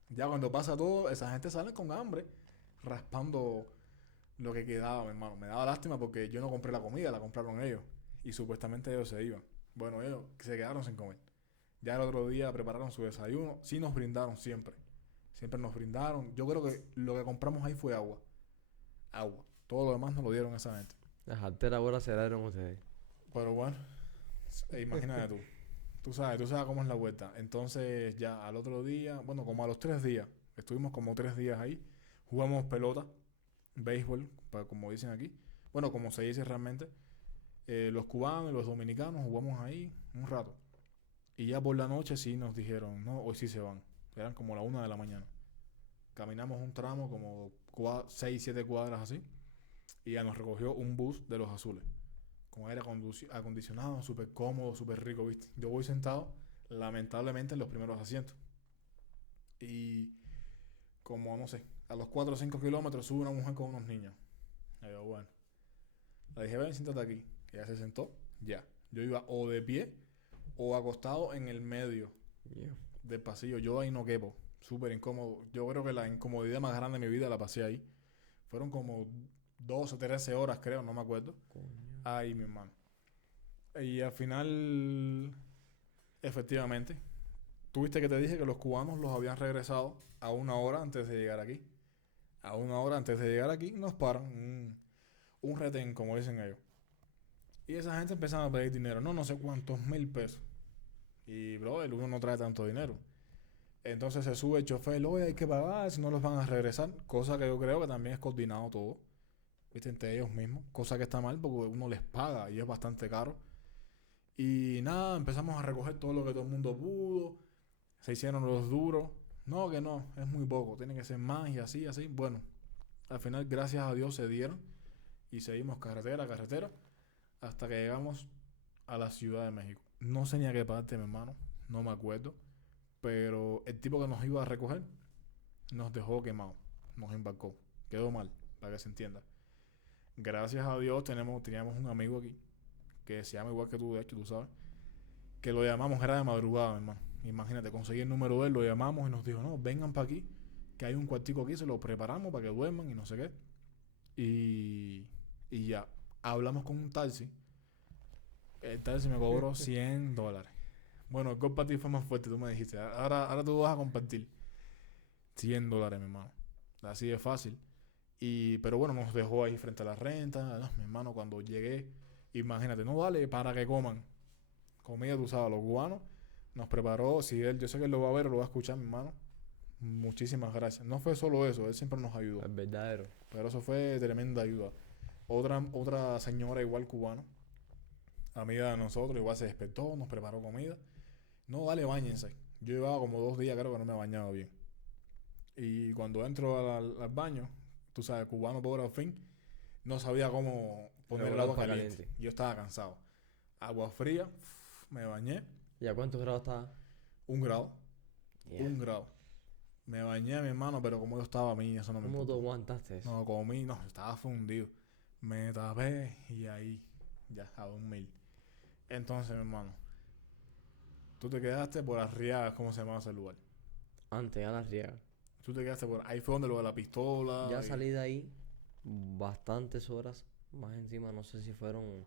Ya cuando pasa todo, esa gente sale con hambre, raspando lo que quedaba, mi hermano. Me daba lástima porque yo no compré la comida, la compraron ellos. Y supuestamente ellos se iban. Bueno, ellos se quedaron sin comer. Ya el otro día prepararon su desayuno. Sí nos brindaron siempre. Siempre nos brindaron. Yo creo que lo que compramos ahí fue agua. Agua. Todo lo demás nos lo dieron esa gente. Las alteras ahora se dieron ustedes. Pero bueno, imagínate tú. Tú sabes cómo es la vuelta. Entonces ya al otro día, bueno, como a los 3 días, estuvimos como 3 días ahí. Jugamos pelota, béisbol, como dicen aquí. Bueno, como se dice realmente. Los cubanos y los dominicanos jugamos ahí un rato. Y ya por la noche sí nos dijeron, no, hoy sí se van. Eran como la 1 de la mañana. caminamos un tramo como 6, 7 cuadras así, y ya nos recogió un bus de los azules, con aire acondicionado, súper cómodo, súper rico, ¿viste? Yo voy sentado, lamentablemente, en los primeros asientos. Y como, no sé, a los 4 o 5 kilómetros sube una mujer con unos niños. Y yo, bueno, le dije, ven, siéntate aquí. Ella se sentó, ya. Yo iba o de pie o acostado en el medio Yeah. del pasillo. Yo ahí no quepo. Súper incómodo. Yo creo que la incomodidad más grande de mi vida la pasé ahí. Fueron como 12 o 13 horas, creo, no me acuerdo. Coño. Ahí, mi hermano. Y al final, efectivamente, tuviste que te dije que los cubanos los habían regresado a 1 hora antes de llegar aquí. A 1 hora antes de llegar aquí nos paran un retén, como dicen ellos. Y esa gente empiezan a pedir dinero. No, no sé cuántos 1.000 pesos. Y, bro, el uno no trae tanto dinero. Entonces se sube el chofer, oye, hay que pagar, si no los van a regresar. Cosa que yo creo que también es coordinado todo, ¿viste? Entre ellos mismos. Cosa que está mal porque uno les paga y es bastante caro. Y nada, empezamos a recoger todo lo que todo el mundo pudo. Se hicieron los duros. No, que no, es muy poco. Tiene que ser más y así, así. Bueno, al final, gracias a Dios, se dieron. Y seguimos carretera a carretera hasta que llegamos a la Ciudad de México. No sé ni a qué parte, mi hermano. No me acuerdo. Pero el tipo que nos iba a recoger nos dejó quemados. Nos embarcó. Quedó mal, para que se entienda. Gracias a Dios teníamos un amigo aquí que se llama igual que tú, de hecho, tú sabes. Que lo llamamos, era de madrugada, mi hermano. Imagínate, conseguí el número de él, lo llamamos y nos dijo, no, vengan para aquí, que hay un cuartico aquí, se lo preparamos para que duerman y no sé qué. Y, y ya, hablamos con un taxi. El taxi me cobró $100. Bueno, el gol para ti fue más fuerte, tú me dijiste. Ahora tú vas a compartir $100, mi hermano. Así de fácil. Pero bueno, nos dejó ahí frente a la renta. Mi hermano, cuando llegué, imagínate, no vale para que coman. Comida, tú sabes, los cubanos. Nos preparó. Si él, yo sé que él lo va a ver o lo va a escuchar, mi hermano. Muchísimas gracias. No fue solo eso, él siempre nos ayudó. Es verdadero. Pero eso fue tremenda ayuda. Otra señora igual cubana, amiga de nosotros, igual se despertó, nos preparó comida. No, vale, báñense. Yo llevaba como 2 días, creo que no me bañaba bien. Y cuando entro al baño, tú sabes, cubano pobre al fin, no sabía cómo poner el Regular agua para caliente. caliente. Yo estaba cansado. Agua fría, me bañé, ¿Y a cuántos grados estaba? 1 grado, Yeah. 1 grado. Me bañé, mi hermano, pero como yo estaba a mí, eso no me ¿Cómo tú importó. aguantaste eso? No comí, no, estaba fundido. Me tapé y ahí, ya, a dormir. Entonces, mi hermano, tú te quedaste por Arriaga, ¿cómo se llama ese lugar? Antes, a la riega. Tú te quedaste por ahí, fue donde lo de la pistola. Ya salí de ahí bastantes horas. Más encima, no sé si fueron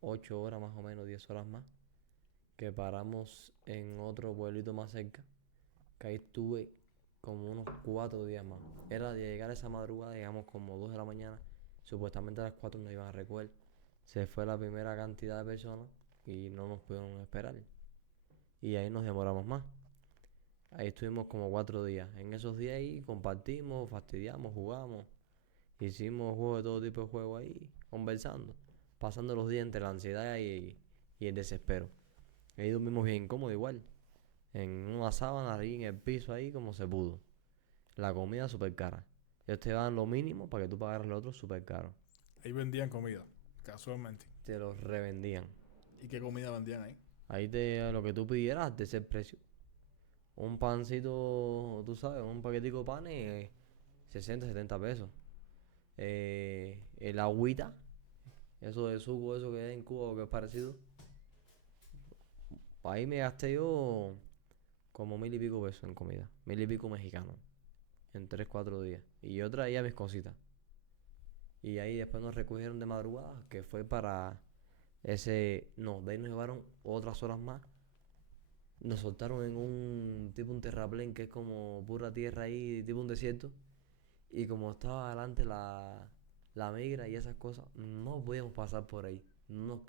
8 horas más o menos, 10 horas más. Que paramos en otro pueblito más cerca. Que ahí estuve como unos 4 días más. Era de llegar esa madrugada, llegamos como 2 de la mañana. Supuestamente a las 4 nos iban a recoger. Se fue la primera cantidad de personas y no nos pudieron esperar. Y ahí nos demoramos más. Ahí estuvimos como 4 días. En esos días ahí compartimos, fastidiamos, jugamos. Hicimos juegos de todo tipo de juegos ahí, conversando. Pasando los días entre la ansiedad y el desespero. Ahí dormimos bien incómodo igual. En una sábana ahí en el piso ahí como se pudo. La comida súper cara. Ellos te daban lo mínimo para que tú pagaras lo otro súper caro. Ahí vendían comida, casualmente. Te los revendían. ¿Y qué comida vendían ahí? Ahí te lo que tú pidieras de ese precio. Un pancito, tú sabes, un paquetico de panes, 60, 70 pesos. El agüita, eso de suco, eso que hay en Cuba o que es parecido. Ahí me gasté yo como 1.000 y pico pesos en comida. 1.000 y pico mexicanos. En 3, 4 días. Y yo traía mis cositas. Y ahí después nos recogieron de madrugada, que fue para ese... No, de ahí nos llevaron otras horas más. Nos soltaron en un tipo un terraplén que es como pura tierra ahí, tipo un desierto. Y como estaba adelante la migra y esas cosas, no podíamos pasar por ahí. Nos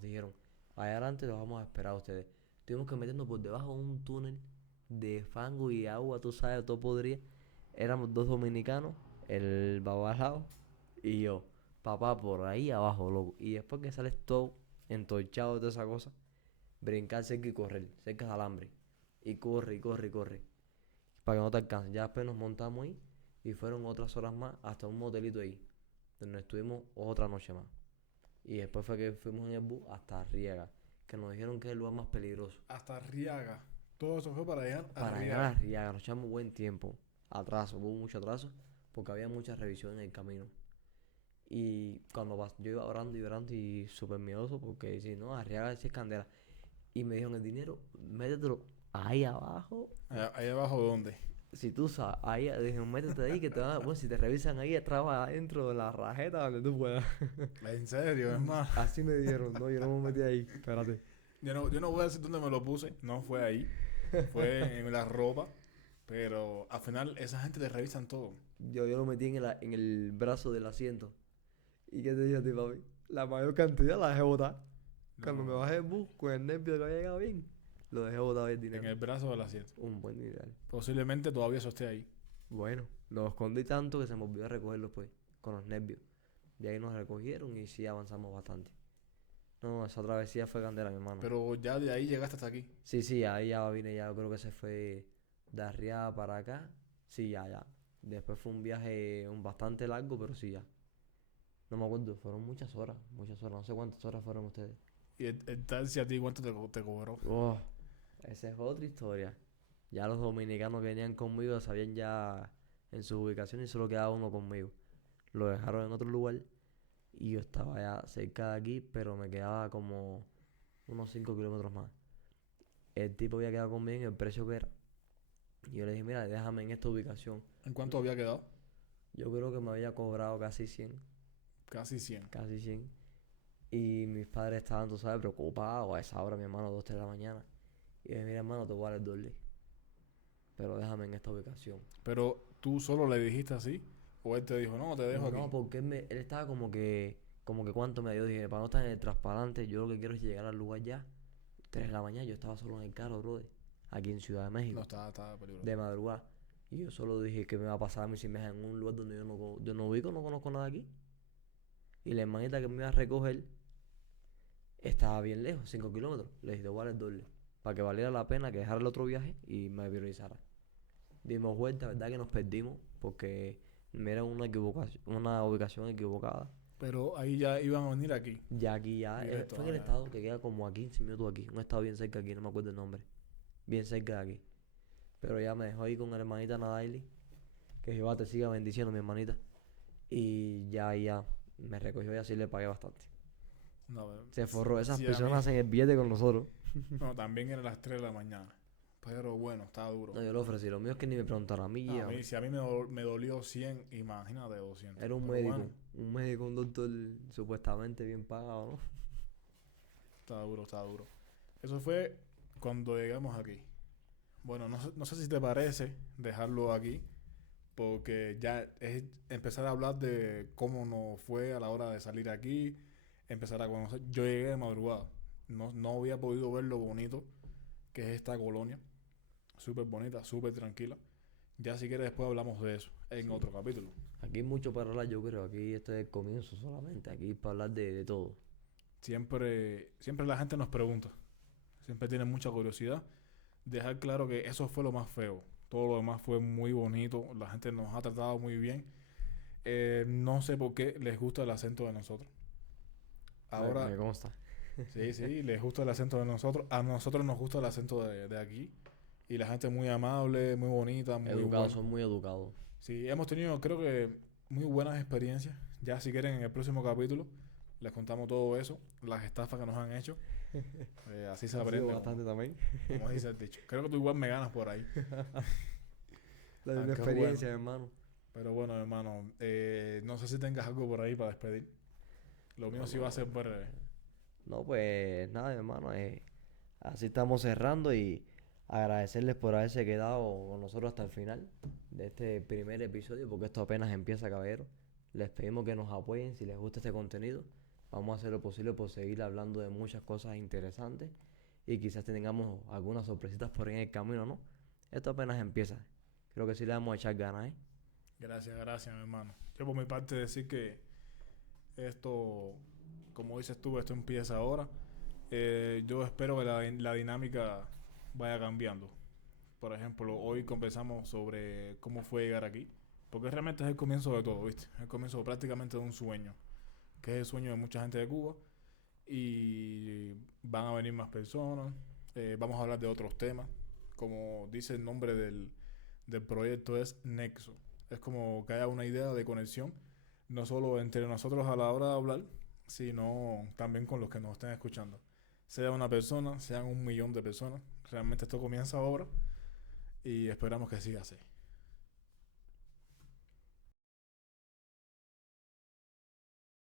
dijeron, allá adelante los vamos a esperar a ustedes. Tuvimos que meternos por debajo de un túnel de fango y agua, tú sabes, todo podría. Éramos 2 dominicanos, el babalao y yo. Papá, por ahí abajo, loco. Y después que sales todo entorchado de toda esa cosa, brincar cerca y correr, cerca del alambre. Y corre, y corre, y corre. para que no te alcance. Ya después nos montamos ahí y fueron otras horas más hasta un motelito ahí, donde estuvimos otra noche más. Y después fue que fuimos en el bus hasta Arriaga, que nos dijeron que es el lugar más peligroso. Hasta Arriaga. Todo eso fue para llegar a Para llegar a Arriaga. Arriaga nos echamos buen tiempo. Atraso, hubo mucho atraso, porque había mucha revisión en el camino. Y cuando yo iba orando y súper miedoso, porque si no, Arriaga es Candela. Y me dijeron el dinero, métetelo ahí abajo. Ahí abajo, ¿dónde? Si tú sabes, ahí, dijeron, métete ahí, que te van a, bueno, si te revisan ahí, traba adentro de la rajeta donde tú puedas. En serio, es más. Así me dijeron, no, yo no me metí ahí, espérate. Yo no voy a decir dónde me lo puse. No fue ahí. Fue en la ropa. Pero al final esa gente te revisan todo. Yo lo metí en el brazo del asiento. ¿Y qué te dije a ti, papi? La mayor cantidad la dejé botar. Cuando me No, bajé el bus, con el nervio de que había llegado bien, lo dejé botar el en dinero. el brazo del asiento. Un buen dinero. Posiblemente todavía eso esté ahí. Bueno, lo escondí tanto que se me olvidó recogerlo después, con los nervios. De ahí nos recogieron y sí avanzamos bastante. No, esa travesía fue candela, mi hermano. Pero ya de ahí llegaste hasta aquí. Sí, ahí ya vine, ya yo creo que se fue de Arriaga para acá. Sí, ya. Después fue un viaje bastante largo, pero sí, ya. No me acuerdo, fueron muchas horas. No sé cuántas horas fueron ustedes. Y el taxi a ti, ¿cuánto te cobró? Oh, esa es otra historia. Ya los dominicanos que venían conmigo sabían ya en su ubicación y solo quedaba uno conmigo. Lo dejaron en otro lugar y yo estaba ya cerca de aquí, pero me quedaba como unos 5 kilómetros más. El tipo había quedado conmigo en el precio que era. Y yo le dije, mira, déjame en esta ubicación. ¿En cuánto había quedado? Yo creo que me había cobrado casi 100, Casi 100. casi 100. Y mis padres estaban, tú sabes, preocupados a esa hora, mi hermano, 2, 3 de la mañana. Y yo dije, mira, hermano, te voy a dar el doble, pero déjame en esta ubicación. Pero tú solo le dijiste así. O él te dijo, no, te dejo No, aquí. porque él estaba como que cuánto me dio. Dije, para no estar en el transparente, yo lo que quiero es llegar al lugar ya. 3 de la mañana, yo estaba solo en el carro, brother. Aquí en Ciudad de No, México, estaba peligroso. de madrugada. Y yo solo dije que me va a pasar a mí si me dejan en un lugar donde yo no ubico, no conozco nada aquí. Y la hermanita que me iba a recoger estaba bien lejos, 5 kilómetros. Le dije, te voy a dar el doble, para que valiera la pena que dejara el otro viaje y me priorizara. Dimos vuelta, ¿verdad? Que nos perdimos porque era una ubicación equivocada. Pero ahí ya iban a venir aquí. Ya aquí, Directo, fue en el ya. estado que queda como a 15 minutos aquí. Un estado bien cerca aquí, no me acuerdo el nombre. Bien cerca de aquí. Pero ya me dejó ahí con la hermanita Nadaili. Que Jehová te siga bendiciendo, mi hermanita. Y ya me recogió y así le pagué bastante. No, Se forró. Esas sí, a personas mí- hacen el billete con nosotros. No, también era las 3 de la mañana. Pero bueno, estaba duro. No, yo lo ofrecí. Lo mío es que ni me preguntaron a mí. A Llévame. mí, si a mí me dolió 100, imagínate 200. Era un Pero médico. bueno, Un médico, un doctor supuestamente bien pagado, ¿no? estaba duro, estaba duro. Eso fue cuando llegamos aquí. Bueno, no sé si te parece dejarlo aquí, porque ya es empezar a hablar de cómo nos fue a la hora de salir aquí, empezar a conocer. Yo llegué de madrugada, no había podido ver lo bonito que es esta colonia, súper bonita, súper tranquila. Ya si quieres después hablamos de eso en Sí. otro capítulo. Aquí hay mucho para hablar, yo creo. Aquí este es el comienzo solamente. Aquí para hablar de todo. Siempre la gente nos pregunta, siempre tiene mucha curiosidad. Dejar claro que eso fue lo más feo. Todo lo demás fue muy bonito. La gente nos ha tratado muy bien. No sé por qué les gusta el acento de nosotros. Ahora, Me consta. sí, les gusta el acento de nosotros. A nosotros nos gusta el acento de aquí. Y la gente muy amable, muy bonita, muy Educados, buena. son muy educados. Sí, hemos tenido, creo que, muy buenas experiencias. Ya si quieren, en el próximo capítulo les contamos todo eso, las estafas que nos han hecho. Así se Ha sido aprende, bastante también. como dice el dicho. Creo que tú igual me ganas por ahí. La Ah, misma qué experiencia, hermano. Pero bueno, hermano, no sé si tengas algo por ahí para despedir. Lo mío No, sí va a ser no. breve. No, pues nada, hermano. Así estamos cerrando y agradecerles por haberse quedado con nosotros hasta el final de este primer episodio, porque esto apenas empieza, caballero. Les pedimos que nos apoyen si les gusta este contenido. Vamos a hacer lo posible por seguir hablando de muchas cosas interesantes y quizás tengamos algunas sorpresitas por ahí en el camino, ¿no? Esto apenas empieza. Creo que sí le vamos a echar ganas, ¿eh? Gracias, mi hermano. Yo por mi parte decir que esto, como dices tú, esto empieza ahora. Yo espero que la dinámica vaya cambiando. Por ejemplo, hoy conversamos sobre cómo fue llegar aquí. Porque realmente es el comienzo de todo, ¿viste? El comienzo prácticamente de un sueño, que es el sueño de mucha gente de Cuba. Y van a venir más personas. Vamos a hablar de otros temas. Como dice el nombre del proyecto, es Nexo. Es como que haya una idea de conexión, no solo entre nosotros a la hora de hablar, sino también con los que nos estén escuchando. Sea una persona, sean 1 millón de personas. Realmente esto comienza ahora y esperamos que siga así.